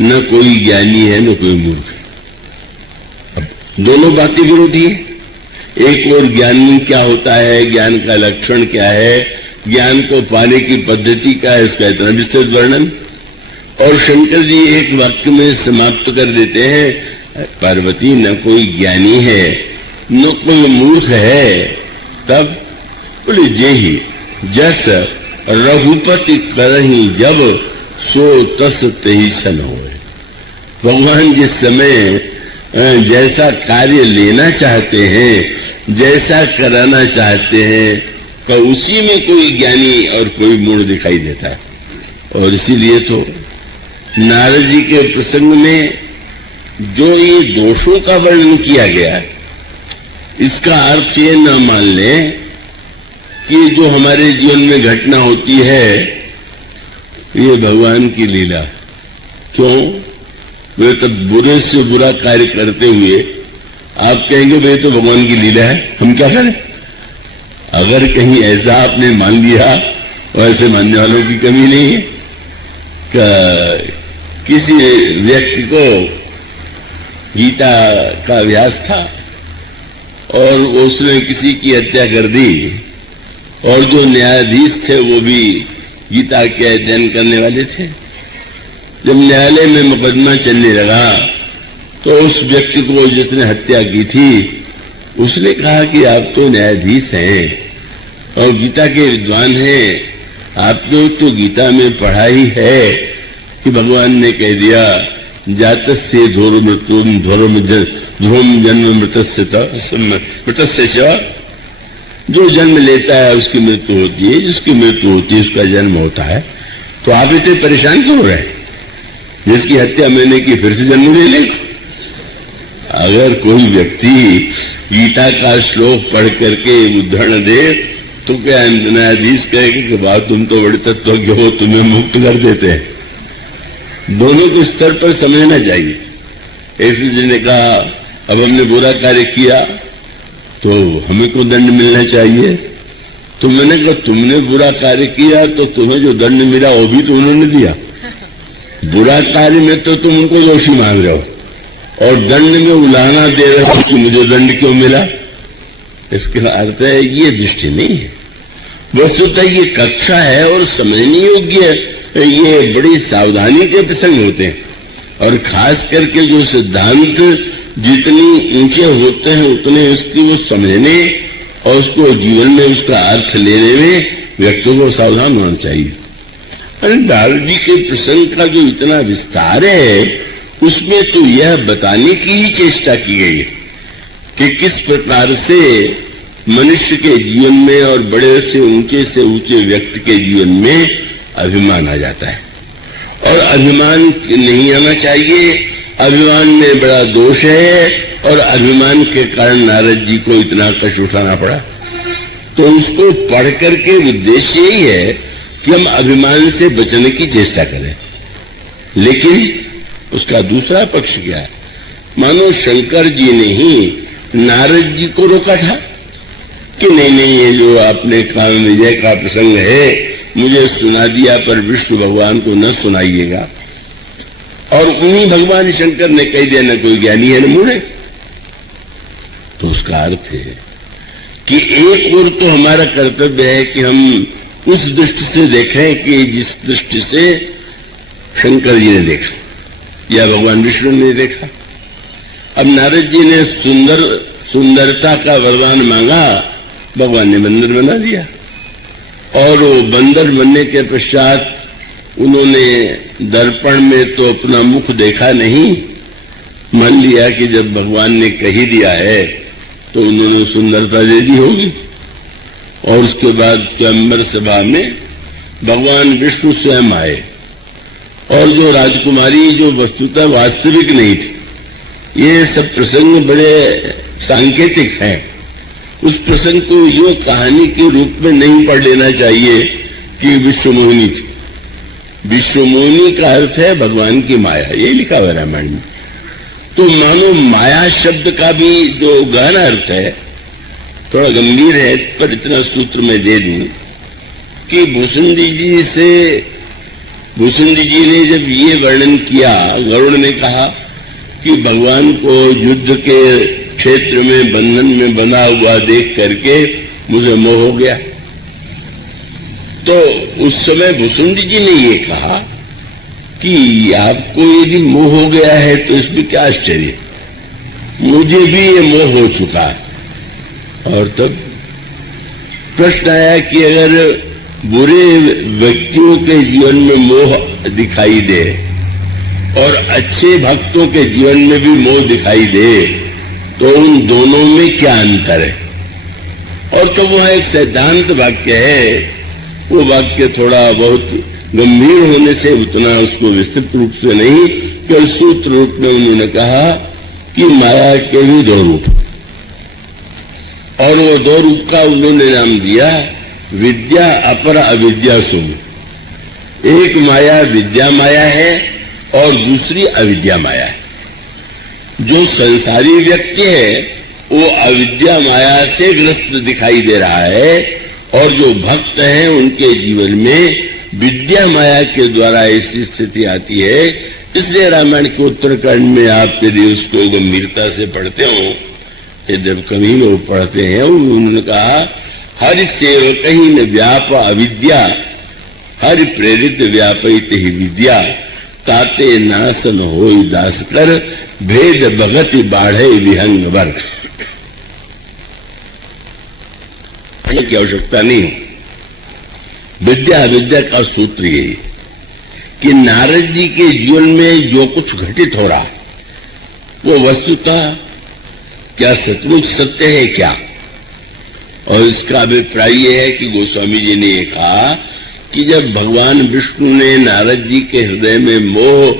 न कोई ज्ञानी है न कोई मूर्ख है। अब दोनों बातें विरोधी है। एक और ज्ञानी क्या होता है, ज्ञान का लक्षण क्या है, ज्ञान को पाने की पद्धति क्या है, इसका इतना विस्तृत वर्णन। और शंकर जी एक वाक्य में समाप्त कर देते हैं, पार्वती न कोई ज्ञानी है न कोई मूर्ख है। तब बोले जेहि जस रघुपति करही जब सो तस तही सन होए। भगवान जिस समय जैसा कार्य लेना चाहते हैं, जैसा कराना चाहते हैं, तो उसी में कोई ज्ञानी और कोई मूढ़ दिखाई देता है। और इसीलिए तो नारद जी के प्रसंग में जो ये दोषों का वर्णन किया गया है, इसका अर्थ ये न मान लें कि जो हमारे जीवन में घटना होती है ये भगवान की लीला। क्यों? वे तो बुरे से बुरा कार्य करते हुए आप कहेंगे वे तो भगवान की लीला है, हम क्या करें। अगर कहीं ऐसा आपने मान लिया, तो ऐसे मानने वालों की कमी नहीं है। किसी व्यक्ति को गीता का अभ्यास था और उसने किसी की हत्या कर दी, और जो न्यायाधीश थे वो भी गीता के अध्ययन करने वाले थे। जब न्यायालय में मुकदमा चलने लगा तो उस व्यक्ति को जिसने हत्या की थी उसने कहा कि आप तो न्यायाधीश हैं और गीता के विद्वान हैं, आपने तो गीता में पढ़ा ही है कि भगवान ने कह दिया जातस्य ध्रुव मृत्यु ध्रुवम जन्म मृतस्य च, जो जन्म लेता है उसकी मृत्यु होती है, जिसकी मृत्यु होती है उसका जन्म होता है। तो आप इतने परेशान क्यों हो रहे हैं, जिसकी हत्या मैंने की फिर से जन्म ले ले। अगर कोई व्यक्ति गीता का श्लोक पढ़ करके उद्धरण दे तो क्या न्यायाधीश कहेगा कि बात तुम तो बड़े तत्वज्ञ हो, तुम्हें मुक्त कर देते हैं। दोनों के स्तर पर समझना चाहिए। ऐसे जिन्होंने कहा अब हमने बुरा कार्य किया तो हमें को दंड मिलना चाहिए, तो मैंने कहा तुमने बुरा कार्य किया तो तुम्हें जो दंड मिला वो भी तो उन्होंने दिया। बुरा कार्य में तो तुम उनको दोषी मान रहे हो और दंड में उलाहना दे रहे हो कि मुझे दंड क्यों मिला। इसका अर्थ है ये दृष्टि नहीं है, वस्तुतः ये कक्षा है और समझने योग्य ये बड़ी सावधानी के प्रसंग होते हैं। और खास करके जो सिद्धांत जितनी ऊंचे होते हैं उतने उसकी वो समझने और उसको जीवन में उसका अर्थ लेने में व्यक्ति को सावधान होना चाहिए। अरे नारद जी के प्रसंग का जो इतना विस्तार है उसमें तो यह बताने की ही चेष्टा की गई है कि किस प्रकार से मनुष्य के जीवन में और बड़े से ऊंचे व्यक्ति के जीवन में अभिमान आ जाता है, और अभिमान नहीं आना चाहिए। अभिमान में बड़ा दोष है और अभिमान के कारण नारद जी को इतना कष्ट उठाना पड़ा। तो उसको पढ़ करके उद्देश्य यही है कि हम अभिमान से बचने की चेष्टा करें। लेकिन उसका दूसरा पक्ष क्या है? मानो शंकर जी ने ही नारद जी को रोका था कि नहीं, ये जो आपने काम विजय का प्रसंग है मुझे सुना दिया, पर विष्णु भगवान को न सुनाइएगा। और उन्हीं भगवान शंकर ने कह दिया न कोई ज्ञानी है न मूढ़ है। तो उसका अर्थ है कि एक ओर तो हमारा कर्तव्य है कि हम उस दृष्टि से देखें कि जिस दृष्टि से शंकर जी ने देखा या भगवान विष्णु ने देखा। अब नारद जी ने सुंदरता का वरदान मांगा, भगवान ने बंदर बना दिया, और वो बंदर बनने के पश्चात उन्होंने दर्पण में तो अपना मुख देखा नहीं, मान लिया कि जब भगवान ने कही दिया है तो उन्होंने सुंदरता दे दी होगी। और उसके बाद स्वयंवर सभा में भगवान विष्णु स्वयं आए, और जो राजकुमारी जो वस्तुतः वास्तविक नहीं थी, ये सब प्रसंग बड़े सांकेतिक हैं। उस प्रसंग को यूं कहानी के रूप में नहीं पढ़ लेना चाहिए कि विश्वमोहिनी थी। विश्वमोहिनी का अर्थ है भगवान की माया, ये लिखा हुआ रामायण में। तो मानो माया शब्द का भी जो गहन अर्थ है थोड़ा गंभीर है, पर इतना सूत्र में दे दूं कि भूसुंडी जी ने जब ये वर्णन किया, गरुड़ ने कहा कि भगवान को युद्ध के क्षेत्र में बंधन में बंधा हुआ देख करके मुझे मोह हो गया। तो उस समय भूसुंडी जी ने ये कहा कि आपको यदि मोह हो गया है तो इसमें क्या आश्चर्य, मुझे भी ये मोह हो चुका है। और तब प्रश्न आया कि अगर बुरे व्यक्तियों के जीवन में मोह दिखाई दे और अच्छे भक्तों के जीवन में भी मोह दिखाई दे तो उन दोनों में क्या अंतर है? और तो वह एक सिद्धांत वाक्य है, वो वाक्य थोड़ा बहुत गंभीर होने से उतना उसको विस्तृत रूप से नहीं, केवल सूत्र रूप में उन्होंने कहा कि माया के भी दो रूप, और वो दो रूप का उन्होंने नाम दिया विद्या अपर अविद्या सुम। एक माया विद्या माया है और दूसरी अविद्या माया है। जो संसारी व्यक्ति है वो अविद्या माया से ग्रस्त दिखाई दे रहा है, और जो भक्त हैं उनके जीवन में विद्या माया के द्वारा ऐसी स्थिति आती है। इसलिए रामायण के उत्तरकांड में आप यदि उसको गंभीरता से पढ़ते हो, जब कभी लोग पढ़ते हैं, उन्होंने कहा हरि सेवक ही न व्याप अविद्या, हरि प्रेरित व्यापित ही विद्या, ताते नासन हो दास कर, भेद भगति बाढ़े विहंग वर्ग। की आवश्यकता नहीं। विद्या अविद्या का सूत्र यही कि नारद जी के जीवन में जो कुछ घटित हो रहा है वो वस्तुतः क्या सचमुच सत्य है क्या? और इसका अभिप्राय यह है कि गोस्वामी जी ने यह कहा कि जब भगवान विष्णु ने नारद जी के हृदय में मोह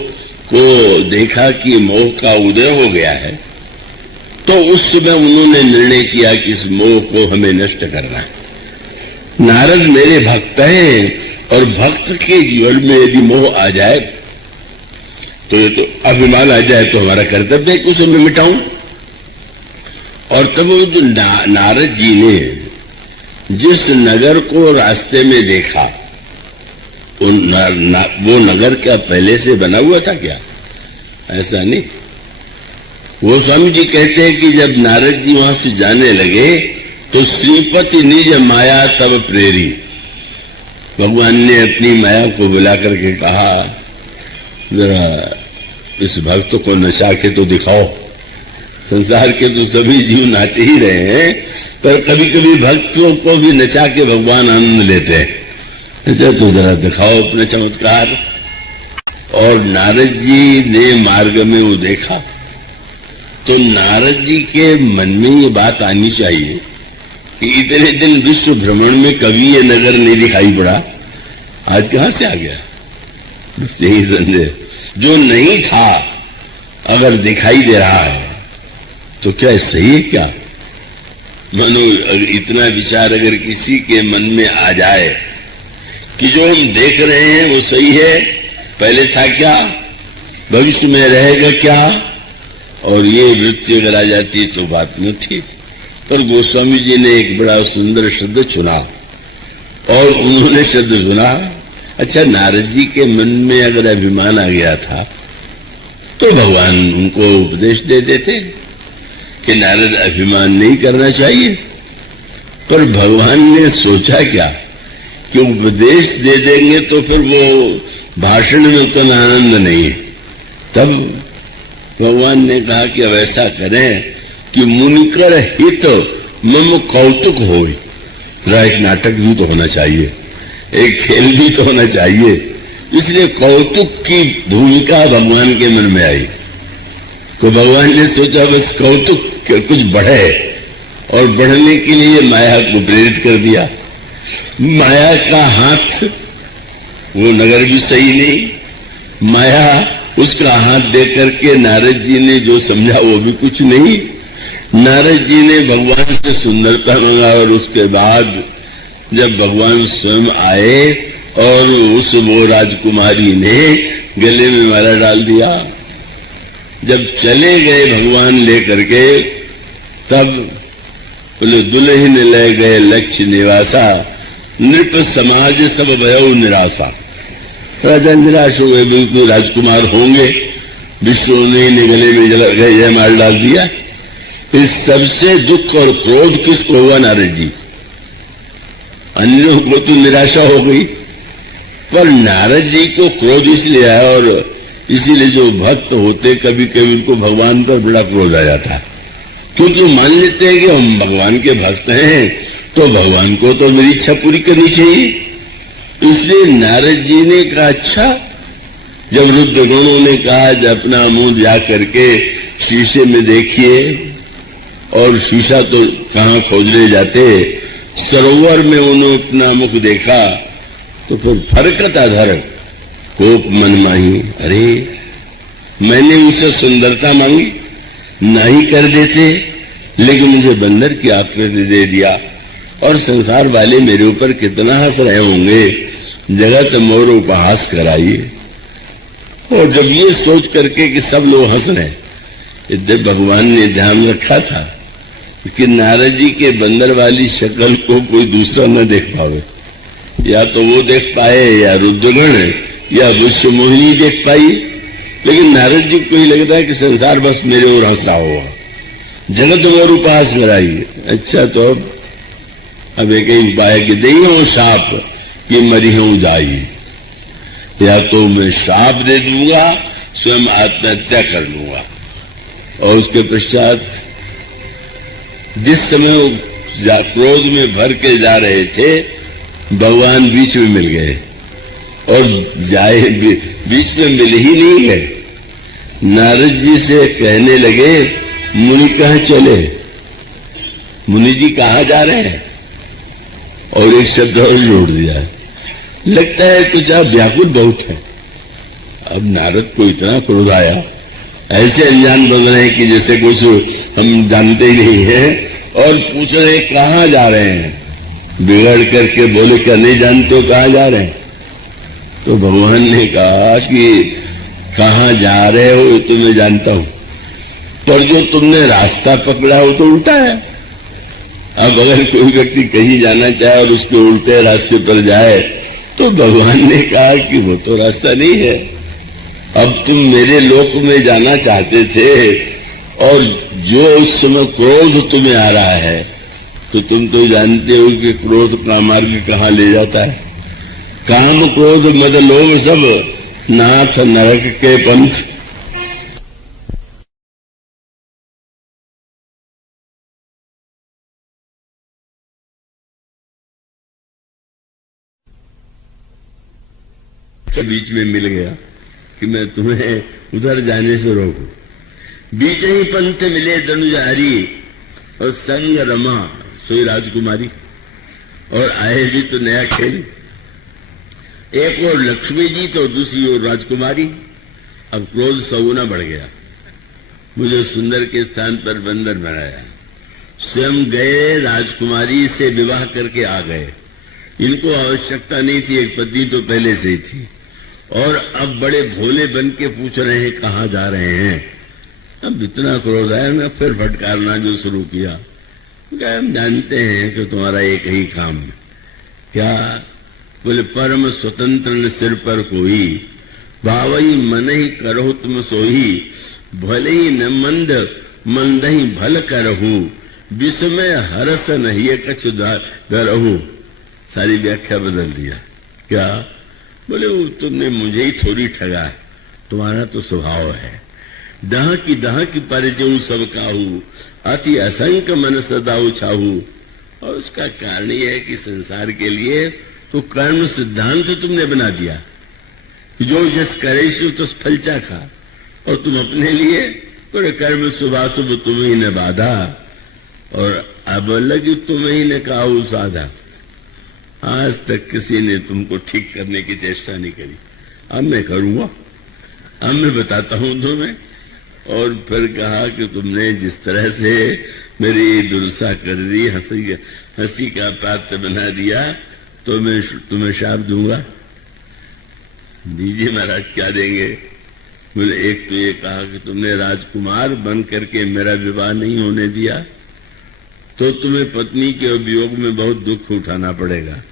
को देखा कि मोह का उदय हो गया है, तो उस समय उन्होंने निर्णय किया कि इस मोह को हमें नष्ट करना है। नारद मेरे भक्त हैं और भक्त के जीवन में यदि मोह आ जाए तो ये तो अभिमान आ जाए तो हमारा कर्तव्य है कि उसे मैं मिटाऊं। और तब नारद जी ने जिस नगर को रास्ते में देखा वो नगर क्या पहले से बना हुआ था क्या? ऐसा नहीं। वो स्वामी जी कहते हैं कि जब नारद जी वहां से जाने लगे तो श्रीपति निज माया तब प्रेरी, भगवान ने अपनी माया को बुला करके कहा जरा इस भक्त को नचा के तो दिखाओ। संसार के तो सभी जीव नाच ही रहे हैं, पर कभी कभी भक्तों को भी नचा के भगवान आनंद लेते हैं। अच्छा, तो जरा दिखाओ अपने चमत्कार। और नारद जी ने मार्ग में वो देखा, तो नारद जी के मन में ये बात आनी चाहिए कि इतने दिन विश्व भ्रमण में कभी ये नगर नहीं दिखाई पड़ा, आज कहां से आ गया। बस यही संदेह, जो नहीं था अगर दिखाई दे रहा है तो क्या सही है क्या? मानो इतना विचार अगर किसी के मन में आ जाए कि जो हम देख रहे हैं वो सही है, पहले था क्या, भविष्य में रहेगा क्या, और ये वृत्ति अगर आ जाती तो बात न थी। पर गोस्वामी जी ने एक बड़ा सुंदर शब्द चुना, और उन्होंने शब्द सुना, अच्छा नारद जी के मन में अगर अभिमान आ गया था तो भगवान उनको उपदेश दे देते कि नारद अभिमान नहीं करना चाहिए। पर भगवान ने सोचा क्या कि उपदेश दे देंगे तो फिर वो भाषण में उतना आनंद नहीं है। तब भगवान ने कहा कि अब ऐसा करें कि मुनिकर हित मम कौतुक हो। एक नाटक भी तो होना चाहिए, एक खेल भी तो होना चाहिए। इसलिए कौतुक की भूमिका भगवान के मन में आई। तो भगवान ने सोचा बस कौतुक कुछ बढ़े, और बढ़ने के लिए माया को प्रेरित कर दिया। माया का हाथ, वो नगर भी सही नहीं, माया उसका हाथ दे करके नारद जी ने जो समझा वो भी कुछ नहीं। नारद जी ने भगवान से सुंदरता मांगा, और उसके बाद जब भगवान स्वयं आए और उस वो राजकुमारी ने गले में माला डाल दिया, जब चले गए भगवान लेकर के, तब बोले दुल्हन ले गए लक्ष्य निवासा, नृप समाज सब भयउ निराशा। राजा निराश हो गए, बिल्कुल राजकुमार होंगे, विष्णु ने गले में जय माल डाल दिया। इस सबसे दुख और क्रोध किसको हुआ? नारद जी। अन्यों को तो निराशा हो गई, पर नारद जी को क्रोध इसलिए आया, और इसीलिए जो भक्त होते कभी कभी उनको भगवान पर बड़ा क्रोध आ जाता है, क्योंकि मान लेते हैं कि हम भगवान के भक्त हैं तो भगवान को तो मेरी इच्छा पूरी करनी चाहिए। इसलिए नारद जी ने कहा अच्छा, जब रुद्रगणों ने कहा जब अपना मुंह जा करके शीशे में देखिए, और शीशा तो कहां खोजने जाते, सरोवर में उन्होंने अपना मुख देखा, तो फिर फरकता धर कोप मन माही। अरे मैंने उनसे सुंदरता मांगी, नहीं कर देते, लेकिन मुझे बंदर की आकृति दे दिया, और संसार वाले मेरे ऊपर कितना हंस रहे होंगे, जगत मोर उपहास कराइए। और जब ये सोच करके कि सब लोग हंस रहे, जब भगवान ने ध्यान रखा था कि नारद जी के बंदर वाली शक्ल को कोई दूसरा न देख पावे, या तो वो देख पाए या रुद्रगण या विश्व मोहिनी देख पाई, लेकिन नारद जी को ही लगता है कि संसार बस मेरे ओर हंस रहा होगा, जगत मोर उपहास कराइए। अच्छा, तो अब एक ही उपाय कि दे हूं शाप कि मरी हूं जाइए, या तो मैं शाप दे दूंगा, स्वयं आत्महत्या कर लूंगा। और उसके पश्चात जिस समय वो क्रोध में भर के जा रहे थे, भगवान बीच में मिल गए, और जाए बीच में मिल ही नहीं गए। नारद जी से कहने लगे मुनि कहां चले, मुनि जी कहां जा रहे हैं, और एक शब्द और जोड़ दिया, लगता है कुछ आप व्याकुल बहुत है। अब नारद को इतना क्रोध आया, ऐसे अनजान बोल रहे हैं कि जैसे कुछ हम जानते ही नहीं है, और पूछ रहे कहां जा रहे हैं, बिगड़ करके बोले क्या नहीं जानते हो कहां जा रहे हैं? तो भगवान ने कहा कि कहां जा रहे हो तो मैं जानता हूं, पर जो तुमने रास्ता पकड़ा हो तो उल्टा है। अब अगर कोई व्यक्ति कहीं जाना चाहे और उसके उल्टे रास्ते पर जाए, तो भगवान ने कहा कि वो तो रास्ता नहीं है। अब तुम मेरे लोक में जाना चाहते थे, और जो उस समय क्रोध तुम्हें आ रहा है, तो तुम तो जानते हो कि क्रोध का मार्ग कहां ले जाता है। काम क्रोध मद लोभ सब नाथ नरक के पंथ। के बीच में मिल गया कि मैं तुम्हें उधर जाने से रोकूं। बीच ही पंथ मिले दनुजारी और संग रमा सोई राजकुमारी। और आए भी तो नया खेल, एक और लक्ष्मी जी तो दूसरी ओर राजकुमारी। अब क्रोध सगुना बढ़ गया, मुझे सुंदर के स्थान पर बंदर बनाया। स्वयं गए, राजकुमारी से विवाह करके आ गए। इनको आवश्यकता नहीं थी, एक पत्नी तो पहले से ही थी। और अब बड़े भोले बन के पूछ रहे हैं कहाँ जा रहे हैं। अब इतना क्रोध आया ना, फिर फटकारना जो शुरू किया। हम जानते हैं कि तुम्हारा एक ही काम है। क्या? बोले परम स्वतंत्र न सिर पर कोई, भावई मन ही करो तुम सोही, भले ही न मंद मंद ही भल करहू, विस्मय हरस नहीं कछ धरहू। सारी व्याख्या बदल दिया। क्या? बोले वो तुमने मुझे ही थोड़ी ठगा है, तुम्हारा तो स्वभाव है। दह की परिचय सब काहू, अति असंख्य मन सदा उछाहू। और उसका कारण यह है कि संसार के लिए तो कर्म सिद्धांत तुमने बना दिया कि जो जिस करे सो तो फल चाखा, और तुम अपने लिए पूरे कर्म शुभाशुभ तुम्हें ही ने बाधा, और अब लगी तुम्हें ही ने काहू साधा। आज तक किसी ने तुमको ठीक करने की चेष्टा नहीं करी, अब मैं करूंगा, अब मैं बताता हूं तुम्हें। और फिर कहा कि तुमने जिस तरह से मेरी दुर्दशा कर दी, हंसी का पात्र बना दिया, तो मैं तुम्हें शाप दूंगा। दीजिए महाराज, क्या देंगे? बोले एक तो ये कहा कि तुमने राजकुमार बन करके मेरा विवाह नहीं होने दिया, तो तुम्हें पत्नी के वियोग में बहुत दुख उठाना पड़ेगा।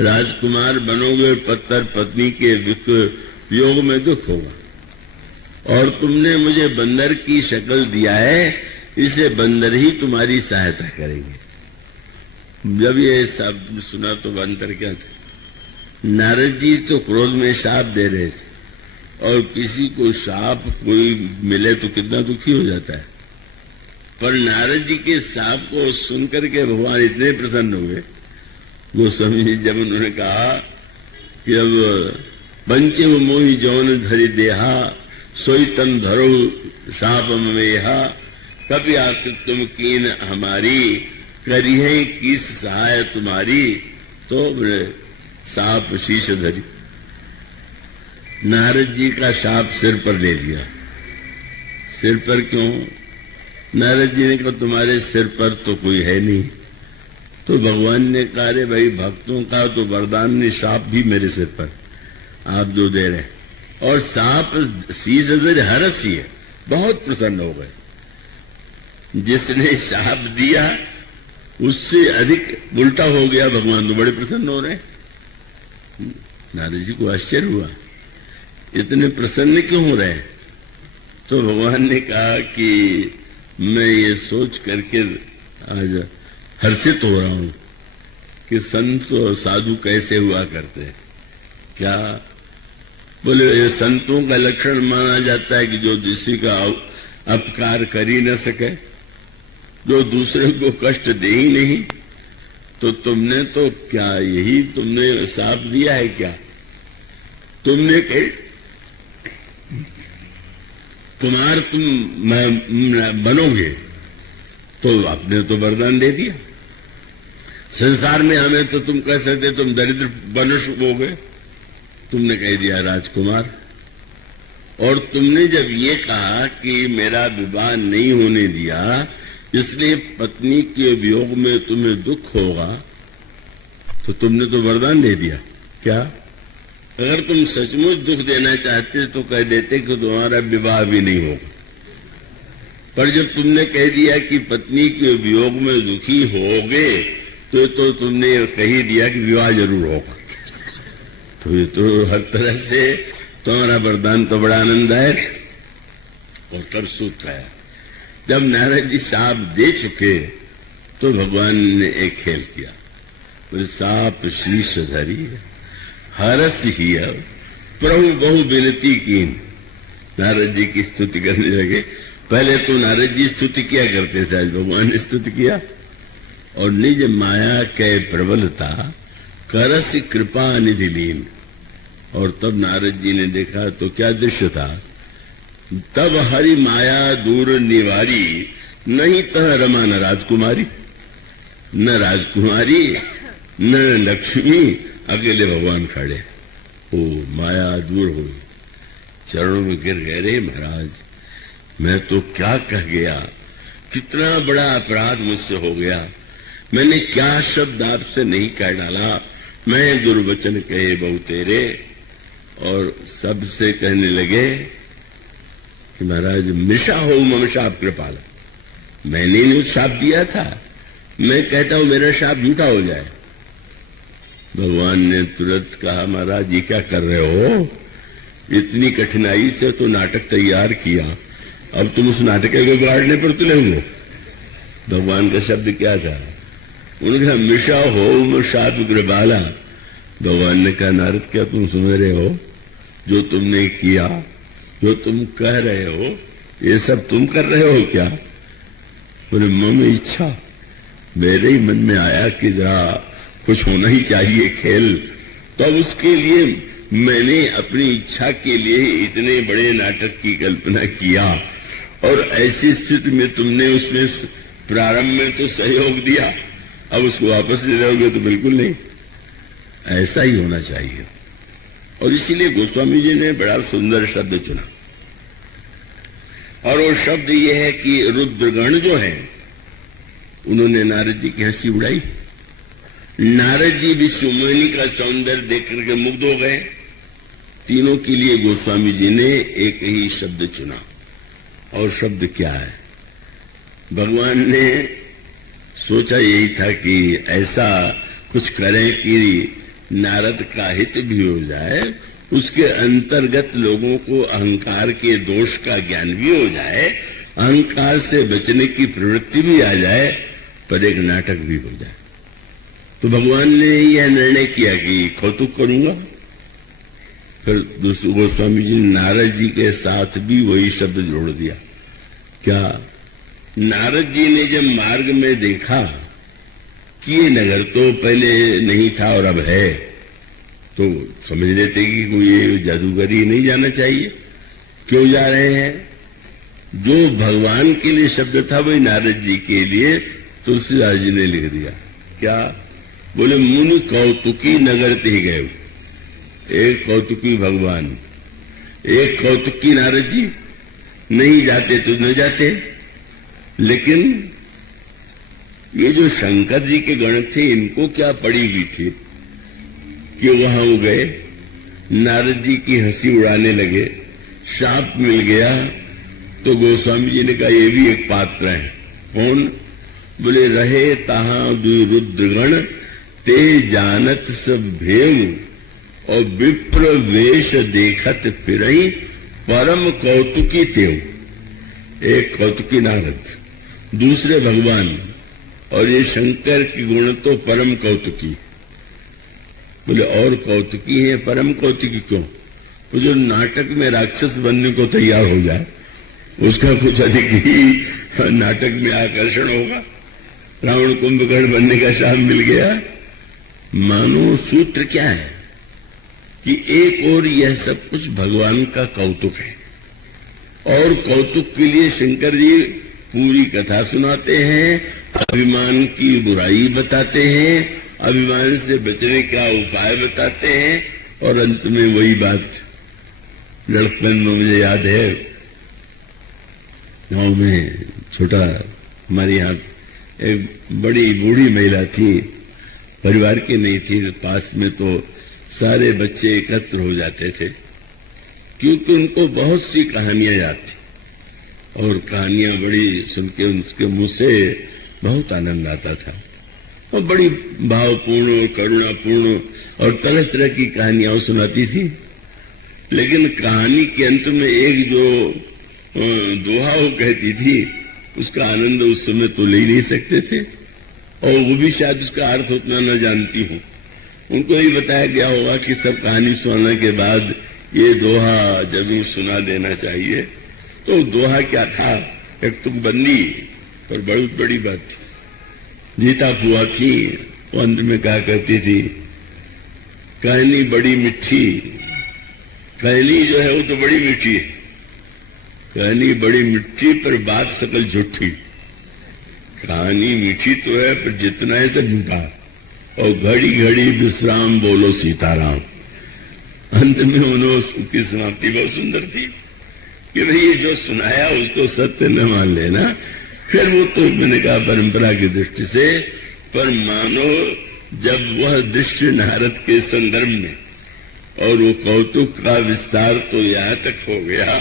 राजकुमार बनोगे पत्थर पत्नी के वियोग में दुख होगा। और तुमने मुझे बंदर की शक्ल दिया है, इसे बंदर ही तुम्हारी सहायता करेंगे। जब ये शब्द सुना तो बंदर क्या थे? नारद जी तो क्रोध में शाप दे रहे थे, और किसी को शाप कोई मिले तो कितना दुखी हो जाता है। पर नारद जी के शाप को सुनकर के भगवान इतने प्रसन्न हुए, गोस्वामी जी जब उन्होंने कहा कि अब पंचे मोहि जौन धरि देहा, सोई तन धरो शाप मेहा, कभी आके तुम कीन हमारी, करी है किस सहाय तुम्हारी, तो साप शीश धरी। नारद जी का शाप सिर पर ले लिया। सिर पर क्यों? नारद जी ने कहा तुम्हारे सिर पर तो कोई है नहीं। तो भगवान ने कहा रे भाई, भक्तों का तो वरदान ने शाप भी मेरे सिर पर आप जो दे रहे हैं। और सांप शीश हरस ही है, बहुत प्रसन्न हो गए। जिसने शाप दिया उससे अधिक उल्टा हो गया, भगवान तो बड़े प्रसन्न हो रहे। नारद जी को आश्चर्य हुआ, इतने प्रसन्न क्यों हो रहे? तो भगवान ने कहा कि मैं ये सोच करके आज हर्षित हो रहा हूं कि संत और साधु कैसे हुआ करते हैं। क्या? बोले ये संतों का लक्षण माना जाता है कि जो किसी का अपकार कर ही न सके, जो दूसरे को कष्ट दे ही नहीं। तो तुमने तो क्या यही तुमने साफ दिया है? क्या तुमने कही कुमार तुम बनोगे, तो आपने तो वरदान दे दिया। संसार में हमें तो तुम कह सकते तुम दरिद्र मनुष्य हो गए, तुमने कह दिया राजकुमार। और तुमने जब ये कहा कि मेरा विवाह नहीं होने दिया इसलिए पत्नी के वियोग में तुम्हें दुख होगा, तो तुमने तो वरदान दे दिया। क्या? अगर तुम सचमुच दुख देना चाहते तो कह देते कि तुम्हारा विवाह भी नहीं होगा। पर जब तुमने कह दिया कि पत्नी के वियोग में दुखी होगे, तो तुमने कह ही दिया कि विवाह जरूर होगा। तो ये तो हर तरह से तुम्हारा वरदान तो बड़ा आनंददायक और तरसूत है। जब नारद जी साप दे चुके तो भगवान ने एक खेल किया, तो साप शीश धरी हरस ही प्रभु बहु विनती की। नारद जी की स्तुति करने लगे। पहले तो नारद जी स्तुति किया करते थे, आज भगवान ने स्तुति किया। और निज माया कै प्रबलता करस कृपा निधि लीन। और तब नारद जी ने देखा तो क्या दृश्य था। तब हरि माया दूर निवारी, नहीं तह रमा न राजकुमारी, न राजकुमारी न लक्ष्मी, अकेले भगवान खड़े। ओ माया दूर हुई, चरणों में गिर गए। रे महाराज, मैं तो क्या कह गया, कितना बड़ा अपराध मुझसे हो गया। मैंने क्या शब्द आपसे नहीं कह डाला, मैं दुर्वचन कहे बहु तेरे। और सबसे कहने लगे कि महाराज मिशा हो मम शाप कृपाला, मैंने नहीं शाप दिया था, मैं कहता हूं मेरा शाप झूठा हो जाए। भगवान ने तुरंत कहा, महाराज ये क्या कर रहे हो, इतनी कठिनाई से तो नाटक तैयार किया, अब तुम उस नाटक को बिगाड़ने पर तुले हो। भगवान का शब्द क्या था, उन्होंने कहा मिशा हो शाप कृपाला। भगवान ने कहा नारद क्या तुम समझ रहे हो, जो तुमने किया, जो तुम कह रहे हो, ये सब तुम कर रहे हो क्या। बोले मम इच्छा, मेरे ही मन में आया कि जरा कुछ होना ही चाहिए खेल, तो अब उसके लिए मैंने अपनी इच्छा के लिए इतने बड़े नाटक की कल्पना किया। और ऐसी स्थिति में तुमने उसमें प्रारंभ में तो सहयोग दिया, अब उसको वापस ले रहोगे तो बिल्कुल नहीं। ऐसा ही होना चाहिए। और इसीलिए गोस्वामी जी ने बड़ा सुंदर शब्द चुना, और वो शब्द ये है कि रुद्रगण जो है उन्होंने नारद जी की हंसी उड़ाई। नारद जी भी सुमोहिनी का सौंदर्य देख करके मुग्ध हो गए। तीनों के लिए गोस्वामी जी ने एक ही शब्द चुना, और शब्द क्या है, भगवान ने सोचा यही था कि ऐसा कुछ करें कि नारद का हित भी हो जाए, उसके अंतर्गत लोगों को अहंकार के दोष का ज्ञान भी हो जाए, अहंकार से बचने की प्रवृत्ति भी आ जाए, पर एक नाटक भी हो जाए। तो भगवान ने यह निर्णय किया कि कौतुक करूंगा। फिर गोस्वामी जी ने नारद जी के साथ भी वही शब्द जोड़ दिया। क्या, नारद जी ने जब मार्ग में देखा कि ये नगर तो पहले नहीं था और अब है, तो समझ लेते कि कोई ये जादूगरी नहीं जाना चाहिए, क्यों जा रहे हैं। जो भगवान के लिए शब्द था वही नारद जी के लिए तुलसीदास जी ने लिख दिया। क्या, बोले मुनि कौतुकी नगर ते गए। एक कौतुकी भगवान, एक कौतुकी नारद जी, नहीं जाते तो न जाते। लेकिन ये जो शंकर जी के गण थे, इनको क्या पड़ी हुई थी कि वहां वो गए, नारद जी की हंसी उड़ाने लगे, शाप मिल गया। तो गोस्वामी जी ने कहा ये भी एक पात्र है। कौन, बोले रहे तहां दुई रुद्रगण, ते जानत सब भेव, और विप्र वेश देखत फिरई, परम कौतुकी तेव। एक कौतुकी नारद, दूसरे भगवान, और ये शंकर की गुण तो परम कौतुकी। बोले और कौतुकी है, परम कौतुकी क्यों। वो जो नाटक में राक्षस बनने को तैयार हो जाए, उसका कुछ अधिक ही नाटक में आकर्षण होगा। रावण कुंभकर्ण बनने का शाप मिल गया। मानो सूत्र क्या है कि एक और यह सब कुछ भगवान का कौतुक है, और कौतुक के लिए शंकर जी पूरी कथा सुनाते हैं, अभिमान की बुराई बताते हैं, अभिमान से बचने का उपाय बताते हैं, और अंत में वही बात लड़कपन में मुझे याद है, गांव में छोटा हमारे यहाँ एक बड़ी बूढ़ी महिला थी, परिवार की नहीं थी, पास में तो सारे बच्चे एकत्र हो जाते थे, क्योंकि उनको बहुत सी कहानियां याद थी, और कहानियां बड़ी सुन के उनके मुंह से बहुत आनंद आता था, और बड़ी भावपूर्ण और करुणापूर्ण और तरह तरह की कहानियां सुनाती थी। लेकिन कहानी के अंत में एक जो दोहा वो कहती थी, उसका आनंद उस समय तो ले नहीं सकते थे, और वो भी शायद उसका अर्थ उतना न जानती हूं। उनको यही बताया गया होगा कि सब कहानी सुनाने के बाद ये दोहा जरूर सुना देना चाहिए। तो दोहा क्या था, एक तुकबंदी, पर बहुत बड़ी बात थी। जीता फुआ थी, वो अंत में कहा करती थी, कहानी बड़ी मिठी कहानी जो है वो तो बड़ी मीठी है, कहानी बड़ी मीठी पर बात सकल झूठी। कहानी मीठी तो है पर जितना है सब झूठा। और घड़ी घड़ी विश्राम बोलो सीताराम। अंत में उन्होंने की समाप्ति बहुत सुंदर थी कि भाई जो सुनाया उसको सत्य न मान लेना। फिर वो तो मैंने कहा परंपरा की दृष्टि से, पर मानो जब वह दृश्य नारद के संदर्भ में और वो कौतुक का विस्तार तो यहाँ तक हो गया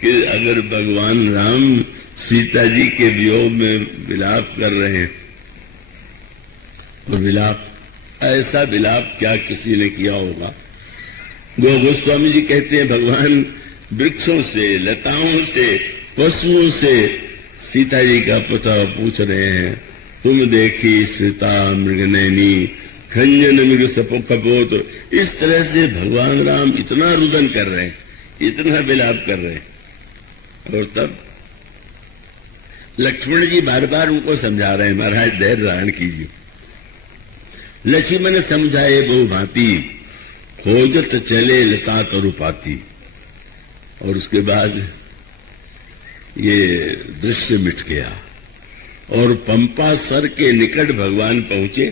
कि अगर भगवान राम सीता जी के वियोग में विलाप कर रहे हैं, और विलाप ऐसा विलाप क्या किसी ने किया होगा। गोस्वामी जी कहते हैं भगवान वृक्षों से, लताओं से, पशुओं से सीता जी का पता पूछ रहे हैं। तुम देखी श्रिता मृगनैनी खंजन मृग सपो कपोत। इस तरह से भगवान राम इतना रुदन कर रहे हैं, इतना विलाप कर रहे हैं। और तब लक्ष्मण जी बार बार उनको समझा रहे हैं, महाराज धैर्य धारण कीजिए। लक्ष्मण समझाए बहु भांति, खोजत चले लता तरुपाती। और उसके बाद ये दृश्य मिट गया और पंपा सर के निकट भगवान पहुंचे।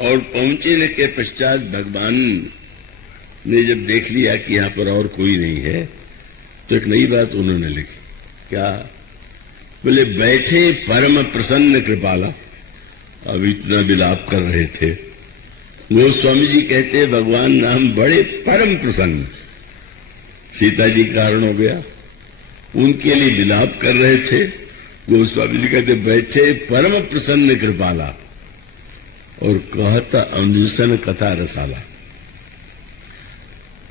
और पहुंचने के पश्चात भगवान ने जब देख लिया कि यहां पर और कोई नहीं है, तो एक नई बात उन्होंने लिखी। क्या? बोले बैठे परम प्रसन्न कृपाला। अब इतना विलाप कर रहे थे। गोस्वामी जी कहते भगवान राम बड़े परम प्रसन्न। सीता जी कारण हो गया, उनके लिए विलाप कर रहे थे। गोस्वामी जी कहते बैठे परम प्रसन्न कृपाला और कहता अनुसन कथा रसाला।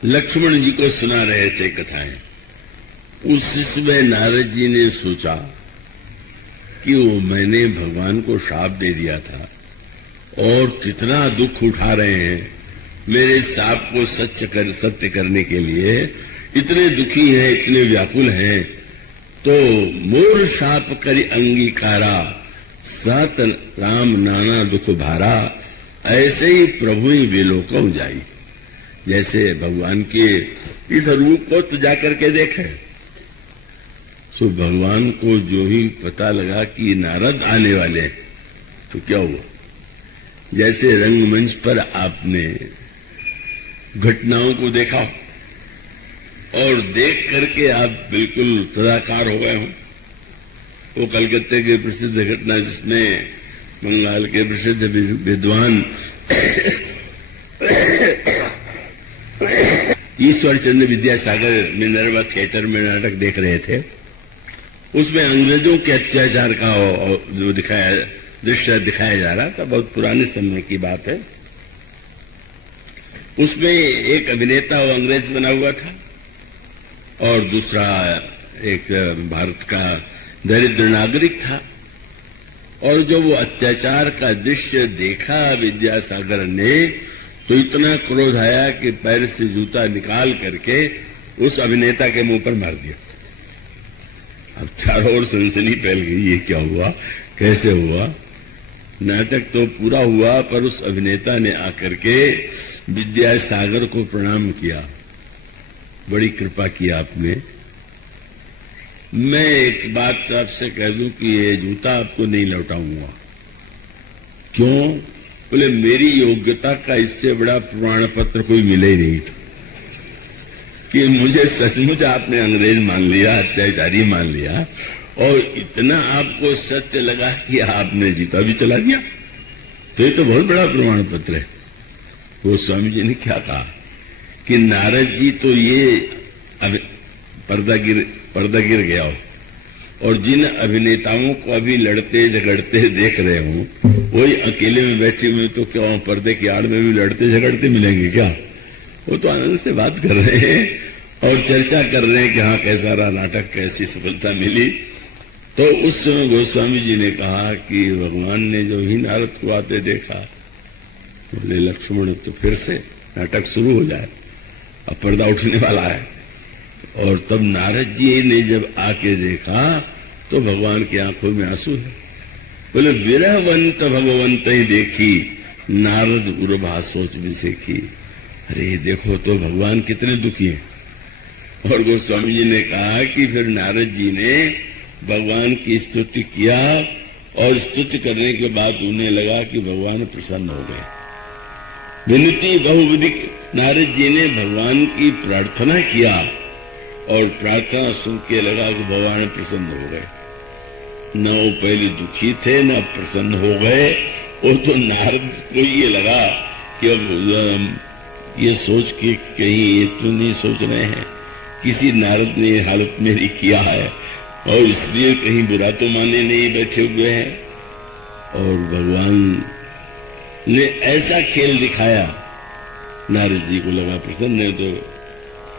लक्ष्मण जी को सुना रहे थे कथाएं। उस समय नारद जी ने सोचा कि वो मैंने भगवान को शाप दे दिया था और कितना दुख उठा रहे हैं मेरे शाप को सत्य करने के लिए। इतने दुखी हैं, इतने व्याकुल हैं, तो मोर शाप करी अंगीकारा, सत राम नाना दुख भारा। ऐसे ही प्रभु ही विलोकम जाई। जैसे भगवान के इस रूप को तो जाकर के देखे, तो भगवान को जो ही पता लगा कि नारद आने वाले हैं, तो क्या हुआ? जैसे रंगमंच पर आपने घटनाओं को देखा और देख करके आप बिल्कुल तदाकार हो गए हो। वो कलकत्ते की प्रसिद्ध घटना जिसमें बंगाल के प्रसिद्ध विद्वान ईश्वर चंद्र विद्यासागर मिनर्वा थिएटर में नाटक देख रहे थे। उसमें अंग्रेजों के अत्याचार का जो दृश्य दिखाया जा रहा था। बहुत पुराने समय की बात है। उसमें एक अभिनेता वो अंग्रेज बना हुआ था और दूसरा एक भारत का दरिद्र नागरिक था। और जो वो अत्याचार का दृश्य देखा विद्यासागर ने, तो इतना क्रोध आया कि पैर से जूता निकाल करके उस अभिनेता के मुंह पर मार दिया। अब चारों ओर सनसनी फैल गई, ये क्या हुआ, कैसे हुआ? नाटक तो पूरा हुआ, पर उस अभिनेता ने आकर के विद्यासागर को प्रणाम किया। बड़ी कृपा की आपने। मैं एक बात आपसे कह दूं कि ये जूता आपको नहीं लौटाऊंगा। क्यों? बोले मेरी योग्यता का इससे बड़ा प्रमाण पत्र कोई मिले ही नहीं था कि मुझे सचमुच आपने अंग्रेज मान लिया, अत्याचारी मान लिया, और इतना आपको सत्य लगा कि आपने जीता भी चला दिया। तो ये तो बहुत बड़ा प्रमाण पत्र है। गोस्वामी जी ने क्या कहा कि नारद जी तो ये पर्दा गिर गया हो, और जिन अभिनेताओं को अभी लड़ते झगड़ते देख रहे हो, वही अकेले में बैठे हुए तो क्या पर्दे की आड़ में भी लड़ते झगड़ते मिलेंगे क्या? वो तो आनंद से बात कर रहे हैं और चर्चा कर रहे हैं कि हाँ कैसा रहा नाटक, कैसी सफलता मिली। तो उस समय गोस्वामी जी ने कहा कि भगवान ने जो ही नारद को आते देखा, बोले लक्ष्मण तो फिर से नाटक शुरू हो जाए, अब पर्दा उठने वाला है। और तब नारद जी ने जब आके देखा तो भगवान की आंखों में आंसू है। बोले विरहवंत भगवंत ही देखी, नारद उर्भा सोच भी सीखी। अरे देखो तो भगवान कितने दुखी हैं। और गोस्वामी जी ने कहा कि फिर नारद जी ने भगवान की स्तुति किया और स्तुति करने के बाद उन्हें लगा कि भगवान प्रसन्न हो गए। विनती बहुविधि, नारद जी ने भगवान की प्रार्थना किया और प्रार्थना सुन के लगा कि भगवान प्रसन्न हो गए। न वो पहले दुखी थे न प्रसन्न हो गए। वो तो नारद को ये लगा कि अब ये सोच के कहीं ये तो नहीं सोच रहे हैं किसी नारद ने हालत मेरी किया है और इसलिए कहीं बुरा तो माने नहीं बैठे हुए हैं। और भगवान ने ऐसा खेल दिखाया, नारद जी को लगा प्रसन्न है। तो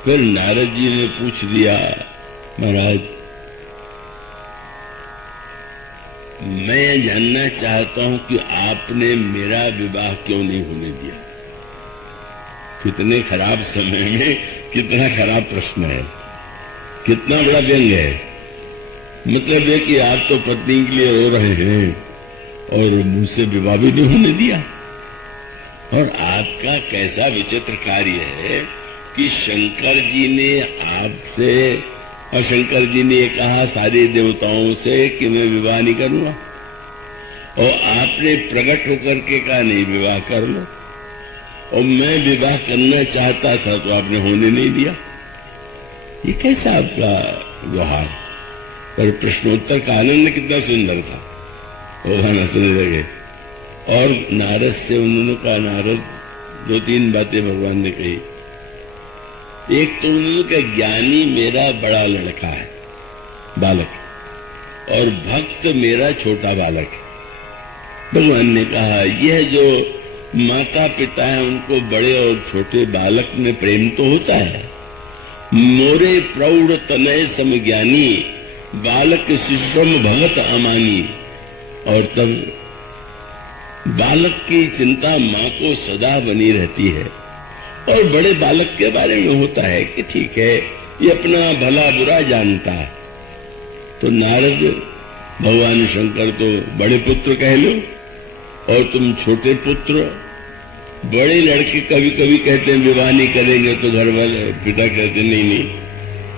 फिर नारद जी ने पूछ दिया, महाराज मैं जानना चाहता हूं कि आपने मेरा विवाह क्यों नहीं होने दिया। कितने खराब समय में कितना खराब प्रश्न है, कितना बड़ा व्यंग है। मतलब है कि आप तो पत्नी के लिए रो रहे हैं और मुझसे विवाह भी नहीं होने दिया। और आपका कैसा विचित्र कार्य है कि शंकर जी ने आपसे, और शंकर जी ने कहा सारे देवताओं से कि मैं विवाह नहीं करूंगा, और आपने प्रकट होकर के कहा नहीं विवाह कर लो, और मैं विवाह करना चाहता था तो आपने होने नहीं दिया। ये कैसा आपका व्यवहार। पर प्रश्नोत्तर का आनंद कितना सुंदर था, भगवान हंसने लगे। और नारद से उन्होंने कहा, नारद 2-3 बातें भगवान ने कही। एक तो उन्होंने कहा ज्ञानी मेरा बड़ा लड़का है, बालक, और भक्त मेरा छोटा बालक है। भगवान ने कहा यह जो माता पिता है उनको बड़े और छोटे बालक में प्रेम तो होता है। मोरे प्रौढ़ तनय समज्ञानी, बालक शिशुम भगत अमानी। और तब बालक की चिंता माँ को सदा बनी रहती है। और बड़े बालक के बारे में होता है कि ठीक है ये अपना भला बुरा जानता है। तो नारद भगवान शंकर तो बड़े पुत्र कह लो और तुम छोटे पुत्र। बड़े लड़के कभी कभी कहते हैं विवाह नहीं करेंगे तो घर वाले पिता कहते नहीं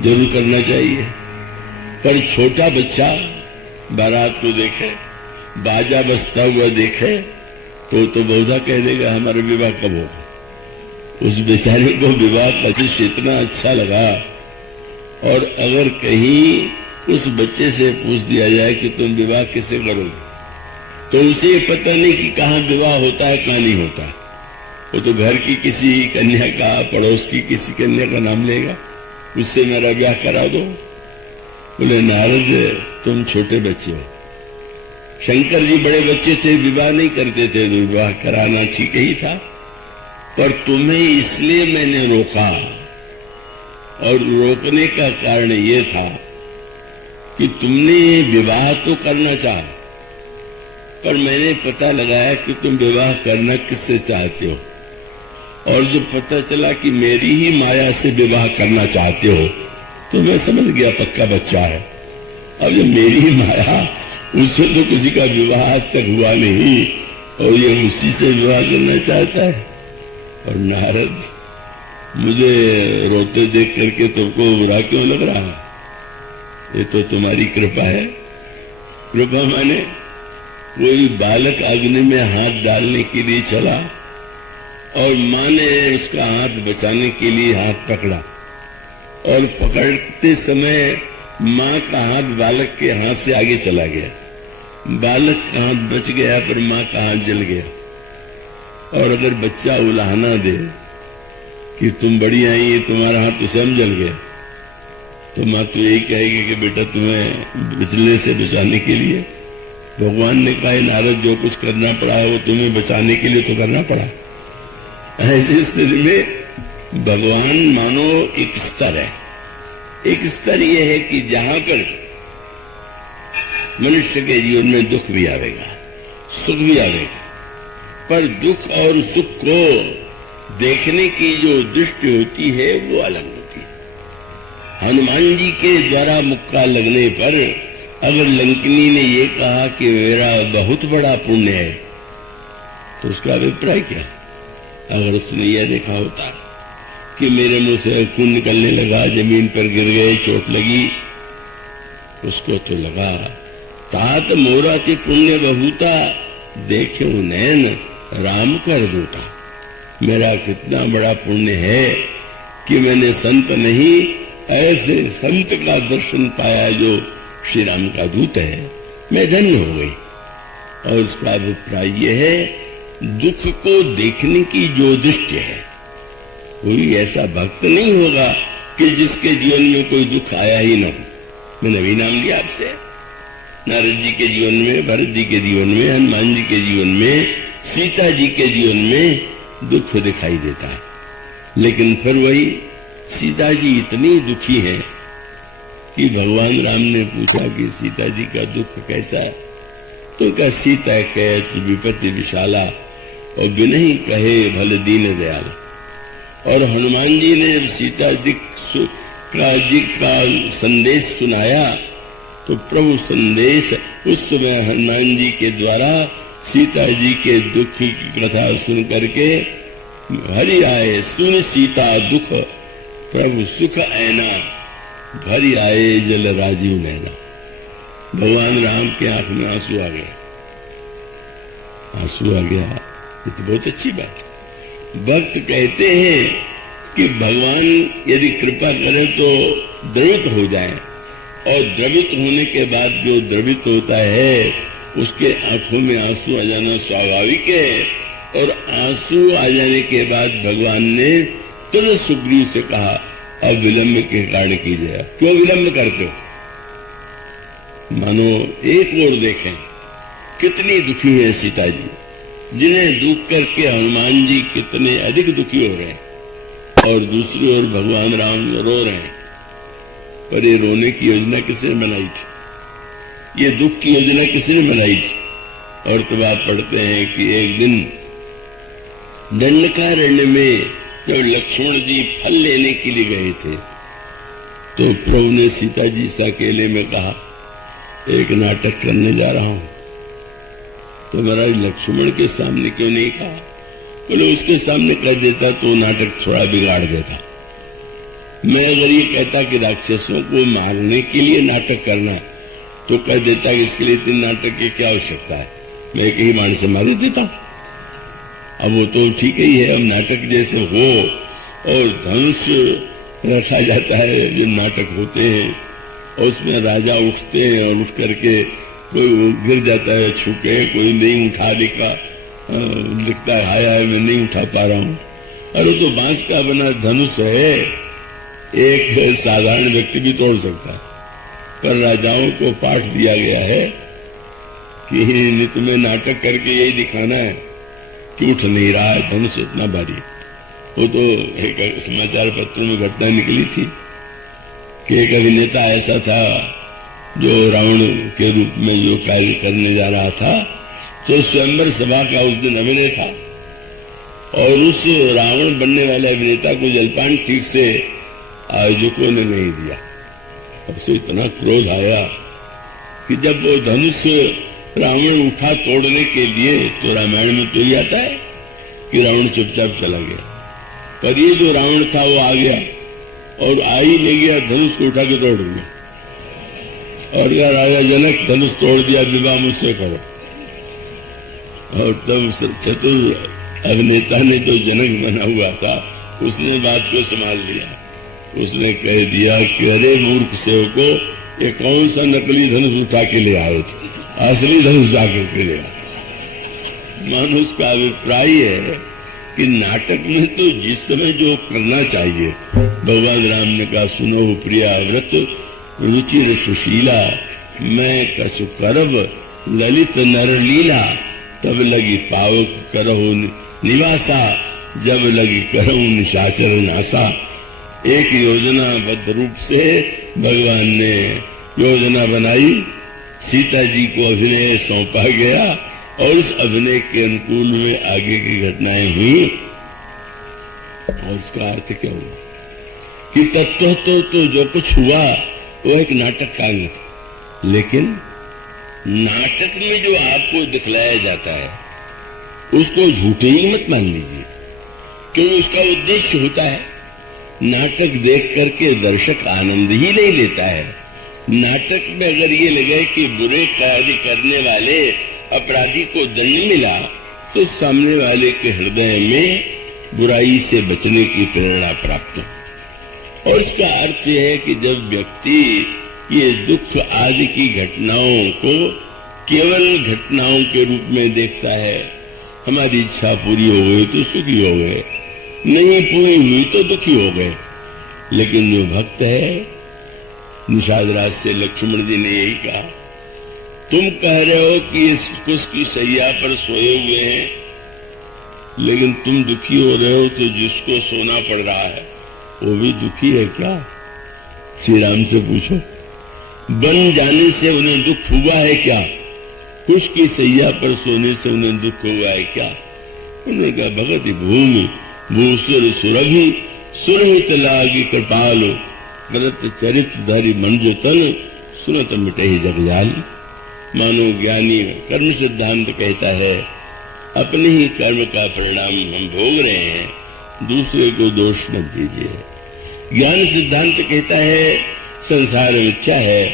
जरूर करना चाहिए। पर छोटा बच्चा बारात को देखे, बाजा बजता हुआ देखे तो बहुधा कह देगा हमारा विवाह कब होगा। उस बेचारे को विवाह पचिश इतना अच्छा लगा। और अगर कहीं उस बच्चे से पूछ दिया जाए कि तुम विवाह किससे करोगे तो उसे पता नहीं कि कहाँ विवाह होता है कहाँ नहीं होता। वो तो घर की किसी कन्या का, पड़ोस की किसी कन्या का नाम लेगा, उससे मेरा विवाह करा दो। बोले नारद तुम छोटे बच्चे हो, शंकर जी बड़े बच्चे थे, विवाह नहीं करते थे, तो विवाह कराना ठीक ही था। पर तुम्हें इसलिए मैंने रोका, और रोकने का कारण ये था कि तुमने विवाह तो करना चाहा, पर मैंने पता लगाया कि तुम विवाह करना किससे चाहते हो। और जब पता चला कि मेरी ही माया से विवाह करना चाहते हो तो मैं समझ गया पक्का बच्चा है। अब ये मेरी ही माया, उससे तो किसी का विवाह आज तक हुआ नहीं और ये उसी से विवाह करना चाहता है। और नारद मुझे रोते देख करके तुमको बुरा क्यों लग रहा है? ये तो तुम्हारी कृपा है। कृपा माने कोई बालक अग्नि में हाथ डालने के लिए चला और माँ ने उसका हाथ बचाने के लिए हाथ पकड़ा, और पकड़ते समय माँ का हाथ बालक के हाथ से आगे चला गया। बालक का हाथ बच गया पर माँ का हाथ जल गया। और अगर बच्चा उलाहना दे कि तुम बड़ी आई, तुम्हारा हाथ तो स्वयं जल गया, तो माँ तो यही कहेगी कि बेटा तुम्हें बिजले से बचाने के लिए भगवान ने कहा नारद जो कुछ करना पड़ा वो तुम्हें बचाने के लिए तो करना पड़ा। ऐसी स्थिति में भगवान मानो एक स्तर है। एक स्तर यह है कि जहां पर मनुष्य के जीवन में दुख भी आवेगा, सुख भी आवेगा, पर दुख और सुख को देखने की जो दृष्टि होती है वो अलग होती है। हनुमान जी के द्वारा मुक्का लगने पर अगर लंकिनी ने ये कहा कि मेरा बहुत बड़ा पुण्य है तो उसका अभिप्राय क्या? अगर उसने यह देखा होता कि मेरे मुंह से खून निकलने लगा, जमीन पर गिर गए, चोट लगी। उसको तो लगा तात मोरा के पुण्य बहुता, देखे नैन राम कर दूता। मेरा कितना बड़ा पुण्य है कि मैंने संत नहीं, ऐसे संत का दर्शन पाया जो श्री राम का दूत है। मैं धन्य हो गई। और इसका अभिप्राय यह है, दुख को देखने की जो दृष्टि है, कोई ऐसा भक्त नहीं होगा कि जिसके जीवन में कोई दुख आया ही न हो। मैंने अभी नाम लिया आपसे, नारद जी के जीवन में, भरत जी के जीवन में, हनुमान जी के जीवन में, सीता जी के जीवन में दुख दिखाई देता है। लेकिन फिर वही सीता जी इतनी दुखी हैं कि भगवान राम ने पूछा कि सीता जी का दुख कैसा है? तो कहा सीता कहत विपत्ति विशाला, और बिनहि कहे भल दीन दयाला। और हनुमान जी ने जब सीता जी का संदेश सुनाया तो प्रभु संदेश उस समय हनुमान जी के द्वारा सीता जी के दुख की कथा सुन करके, हरि आए सुन सीता दुख प्रभु सुख ऐना, भरी आए जल राजीव नैना। भगवान राम के आंख में आंसू आ गया, आंसू आ गया। ये तो बहुत अच्छी बात है। भक्त कहते हैं कि भगवान यदि कृपा करे तो द्रवित हो जाए, और द्रवित होने के बाद जो द्रवित होता है उसके आंखों में आंसू आ जाना स्वाभाविक है। और आंसू आ जाने के बाद भगवान ने तुरंत सुग्रीव से कहा, अब विलंब के कारण कीजिए। क्यों विलंब करते हो? मानो एक ओर देखें कितनी दुखी है सीता जी, जिन्हें दुख करके हनुमान जी कितने अधिक दुखी हो रहे हैं, और दूसरी ओर भगवान राम रो रहे हैं। पर ये रोने की योजना किसने बनाई थी? ये दुख की योजना किसने बनाई थी? और तो बात पढ़ते हैं कि एक दिन दंडकारण्य में जब लक्ष्मण जी फल लेने के लिए गए थे, तो प्रभु ने सीता जी से अकेले में कहा, एक नाटक करने जा रहा हूं। तो महाराज लक्ष्मण के सामने क्यों नहीं कहा? बोले उसके सामने कह देता तो नाटक थोड़ा बिगाड़ देता। मैं अगर ये कहता कि राक्षसों को मारने के लिए नाटक करना है, तो कह देता कि इसके लिए इतने नाटक की क्या आवश्यकता है, मैं एक ही बाण से मार देता। अब वो तो ठीक ही है, अब नाटक जैसे हो और धनुष रखा जाता है, जो नाटक होते हैं, और उसमें राजा उठते हैं और उठ करके कोई गिर जाता है छूके, कोई नहीं उठा लिखता है हाय हाय मैं नहीं उठा पा रहा हूं। अरे तो बांस का बना धनुष है, एक साधारण व्यक्ति भी तोड़ सकता है। पर राजाओं को पाठ दिया गया है कि तुम्हें नाटक करके यही दिखाना है कि उठ नहीं रहा है, धनुष इतना भारी। वो तो एक समाचार पत्रों में घटना निकली थी कि एक अभिनेता ऐसा था जो रावण के रूप में जो कार्य करने जा रहा था, तो स्वयंवर सभा का उस दिन अभिनय था, और उस रावण बनने वाले अभिनेता को जलपान ठीक से आयोजकों ने नहीं दिया। अब से इतना क्रोध आया कि जब वो धनुष रावण उठा तोड़ने के लिए, तो रामायण में तो ही आता है कि रावण चुपचाप चला गया। पर ये जो रावण था वो आ गया और आ ही ले गया, धनुष को उठा के तोड़ दिया। और यार राजा जनक धनुष तोड़ दिया, विवाह मुझसे करो। और तब चतुर अभिनेता ने तो जनक बना हुआ था, उसने बात को संभाल लिया। उसने कह दिया कि अरे मूर्ख सेवको, ये कौन सा नकली धनुष उठा के ले आए थे, असली धनुष जाकर के ले आए। मानुष का अभिप्राय है कि नाटक में तो जिस समय जो करना चाहिए, भगवान राम ने कहा सुनो प्रिया व्रत रुचिर सुशीला, मैं कछु करब ललित नर लीला, तब लगी पावक करहु निवासा, जब लगी करहु निशाचर नासा। एक योजनाबद्ध रूप से भगवान ने योजना बनाई, सीता जी को अभिनय सौंपा गया, और इस अभिनय के अनुकूल में आगे की घटनाएं हुई। और इसका अर्थ क्या हुआ कि तत्व तो जो कुछ हुआ वो एक नाटक का अंग था, लेकिन नाटक में जो आपको दिखलाया जाता है उसको झूठे ही मत मान लीजिए, क्योंकि उसका उद्देश्य होता है नाटक देख करके दर्शक आनंद ही नहीं लेता है। नाटक में अगर ये लगे कि बुरे कार्य करने वाले अपराधी को दंड मिला तो सामने वाले के हृदय में बुराई से बचने की प्रेरणा प्राप्त हो। और इसका अर्थ यह है कि जब व्यक्ति ये दुख आदि की घटनाओं को केवल घटनाओं के रूप में देखता है, हमारी इच्छा पूरी हो गई तो सुखी हो गए, नहीं पूरी हुई तो दुखी हो गए। लेकिन जो भक्त है, निषाद राज से लक्ष्मण जी ने यही कहा, तुम कह रहे हो कि इस उसकी सैया पर सोए हुए हैं, लेकिन तुम दुखी हो रहे हो तो जिसको सोना पड़ रहा है वो भी दुखी है क्या? श्री राम से पूछो, बन जाने से उन्हें दुख हुआ है क्या? कुश की सैया पर सोने से उन्हें दुख हुआ है क्या? उन्होंने कहा, भगत भूमि भूसुर सुरभि सुरहित लागी कृपालो गलत चरित्रधारी मन जो तन सुनत मिटे ही जगजाल। मानो ज्ञानी कर्म सिद्धांत कहता है, अपने ही कर्म का परिणाम हम भोग रहे हैं, दूसरे को दोष न दीजिए। ज्ञान सिद्धांत कहता है संसार मिथ्या है,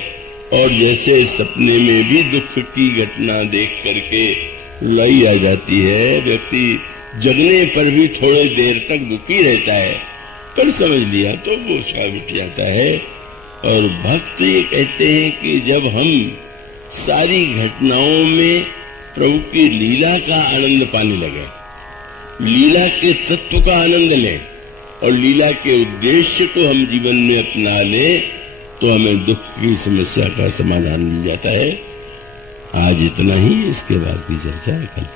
और जैसे सपने में भी दुख की घटना देख करके रुलाई आ जाती है, व्यक्ति जगने पर भी थोड़ी देर तक दुखी रहता है, पर समझ लिया तो वो उसका उठ जाता है। और भक्त ये कहते हैं कि जब हम सारी घटनाओं में प्रभु की लीला का आनंद पाने लगे, लीला के तत्व का आनंद लें और लीला के उद्देश्य को हम जीवन में अपना लें, तो हमें दुख की समस्या का समाधान मिल जाता है। आज इतना ही, इसके बाद की चर्चा कल।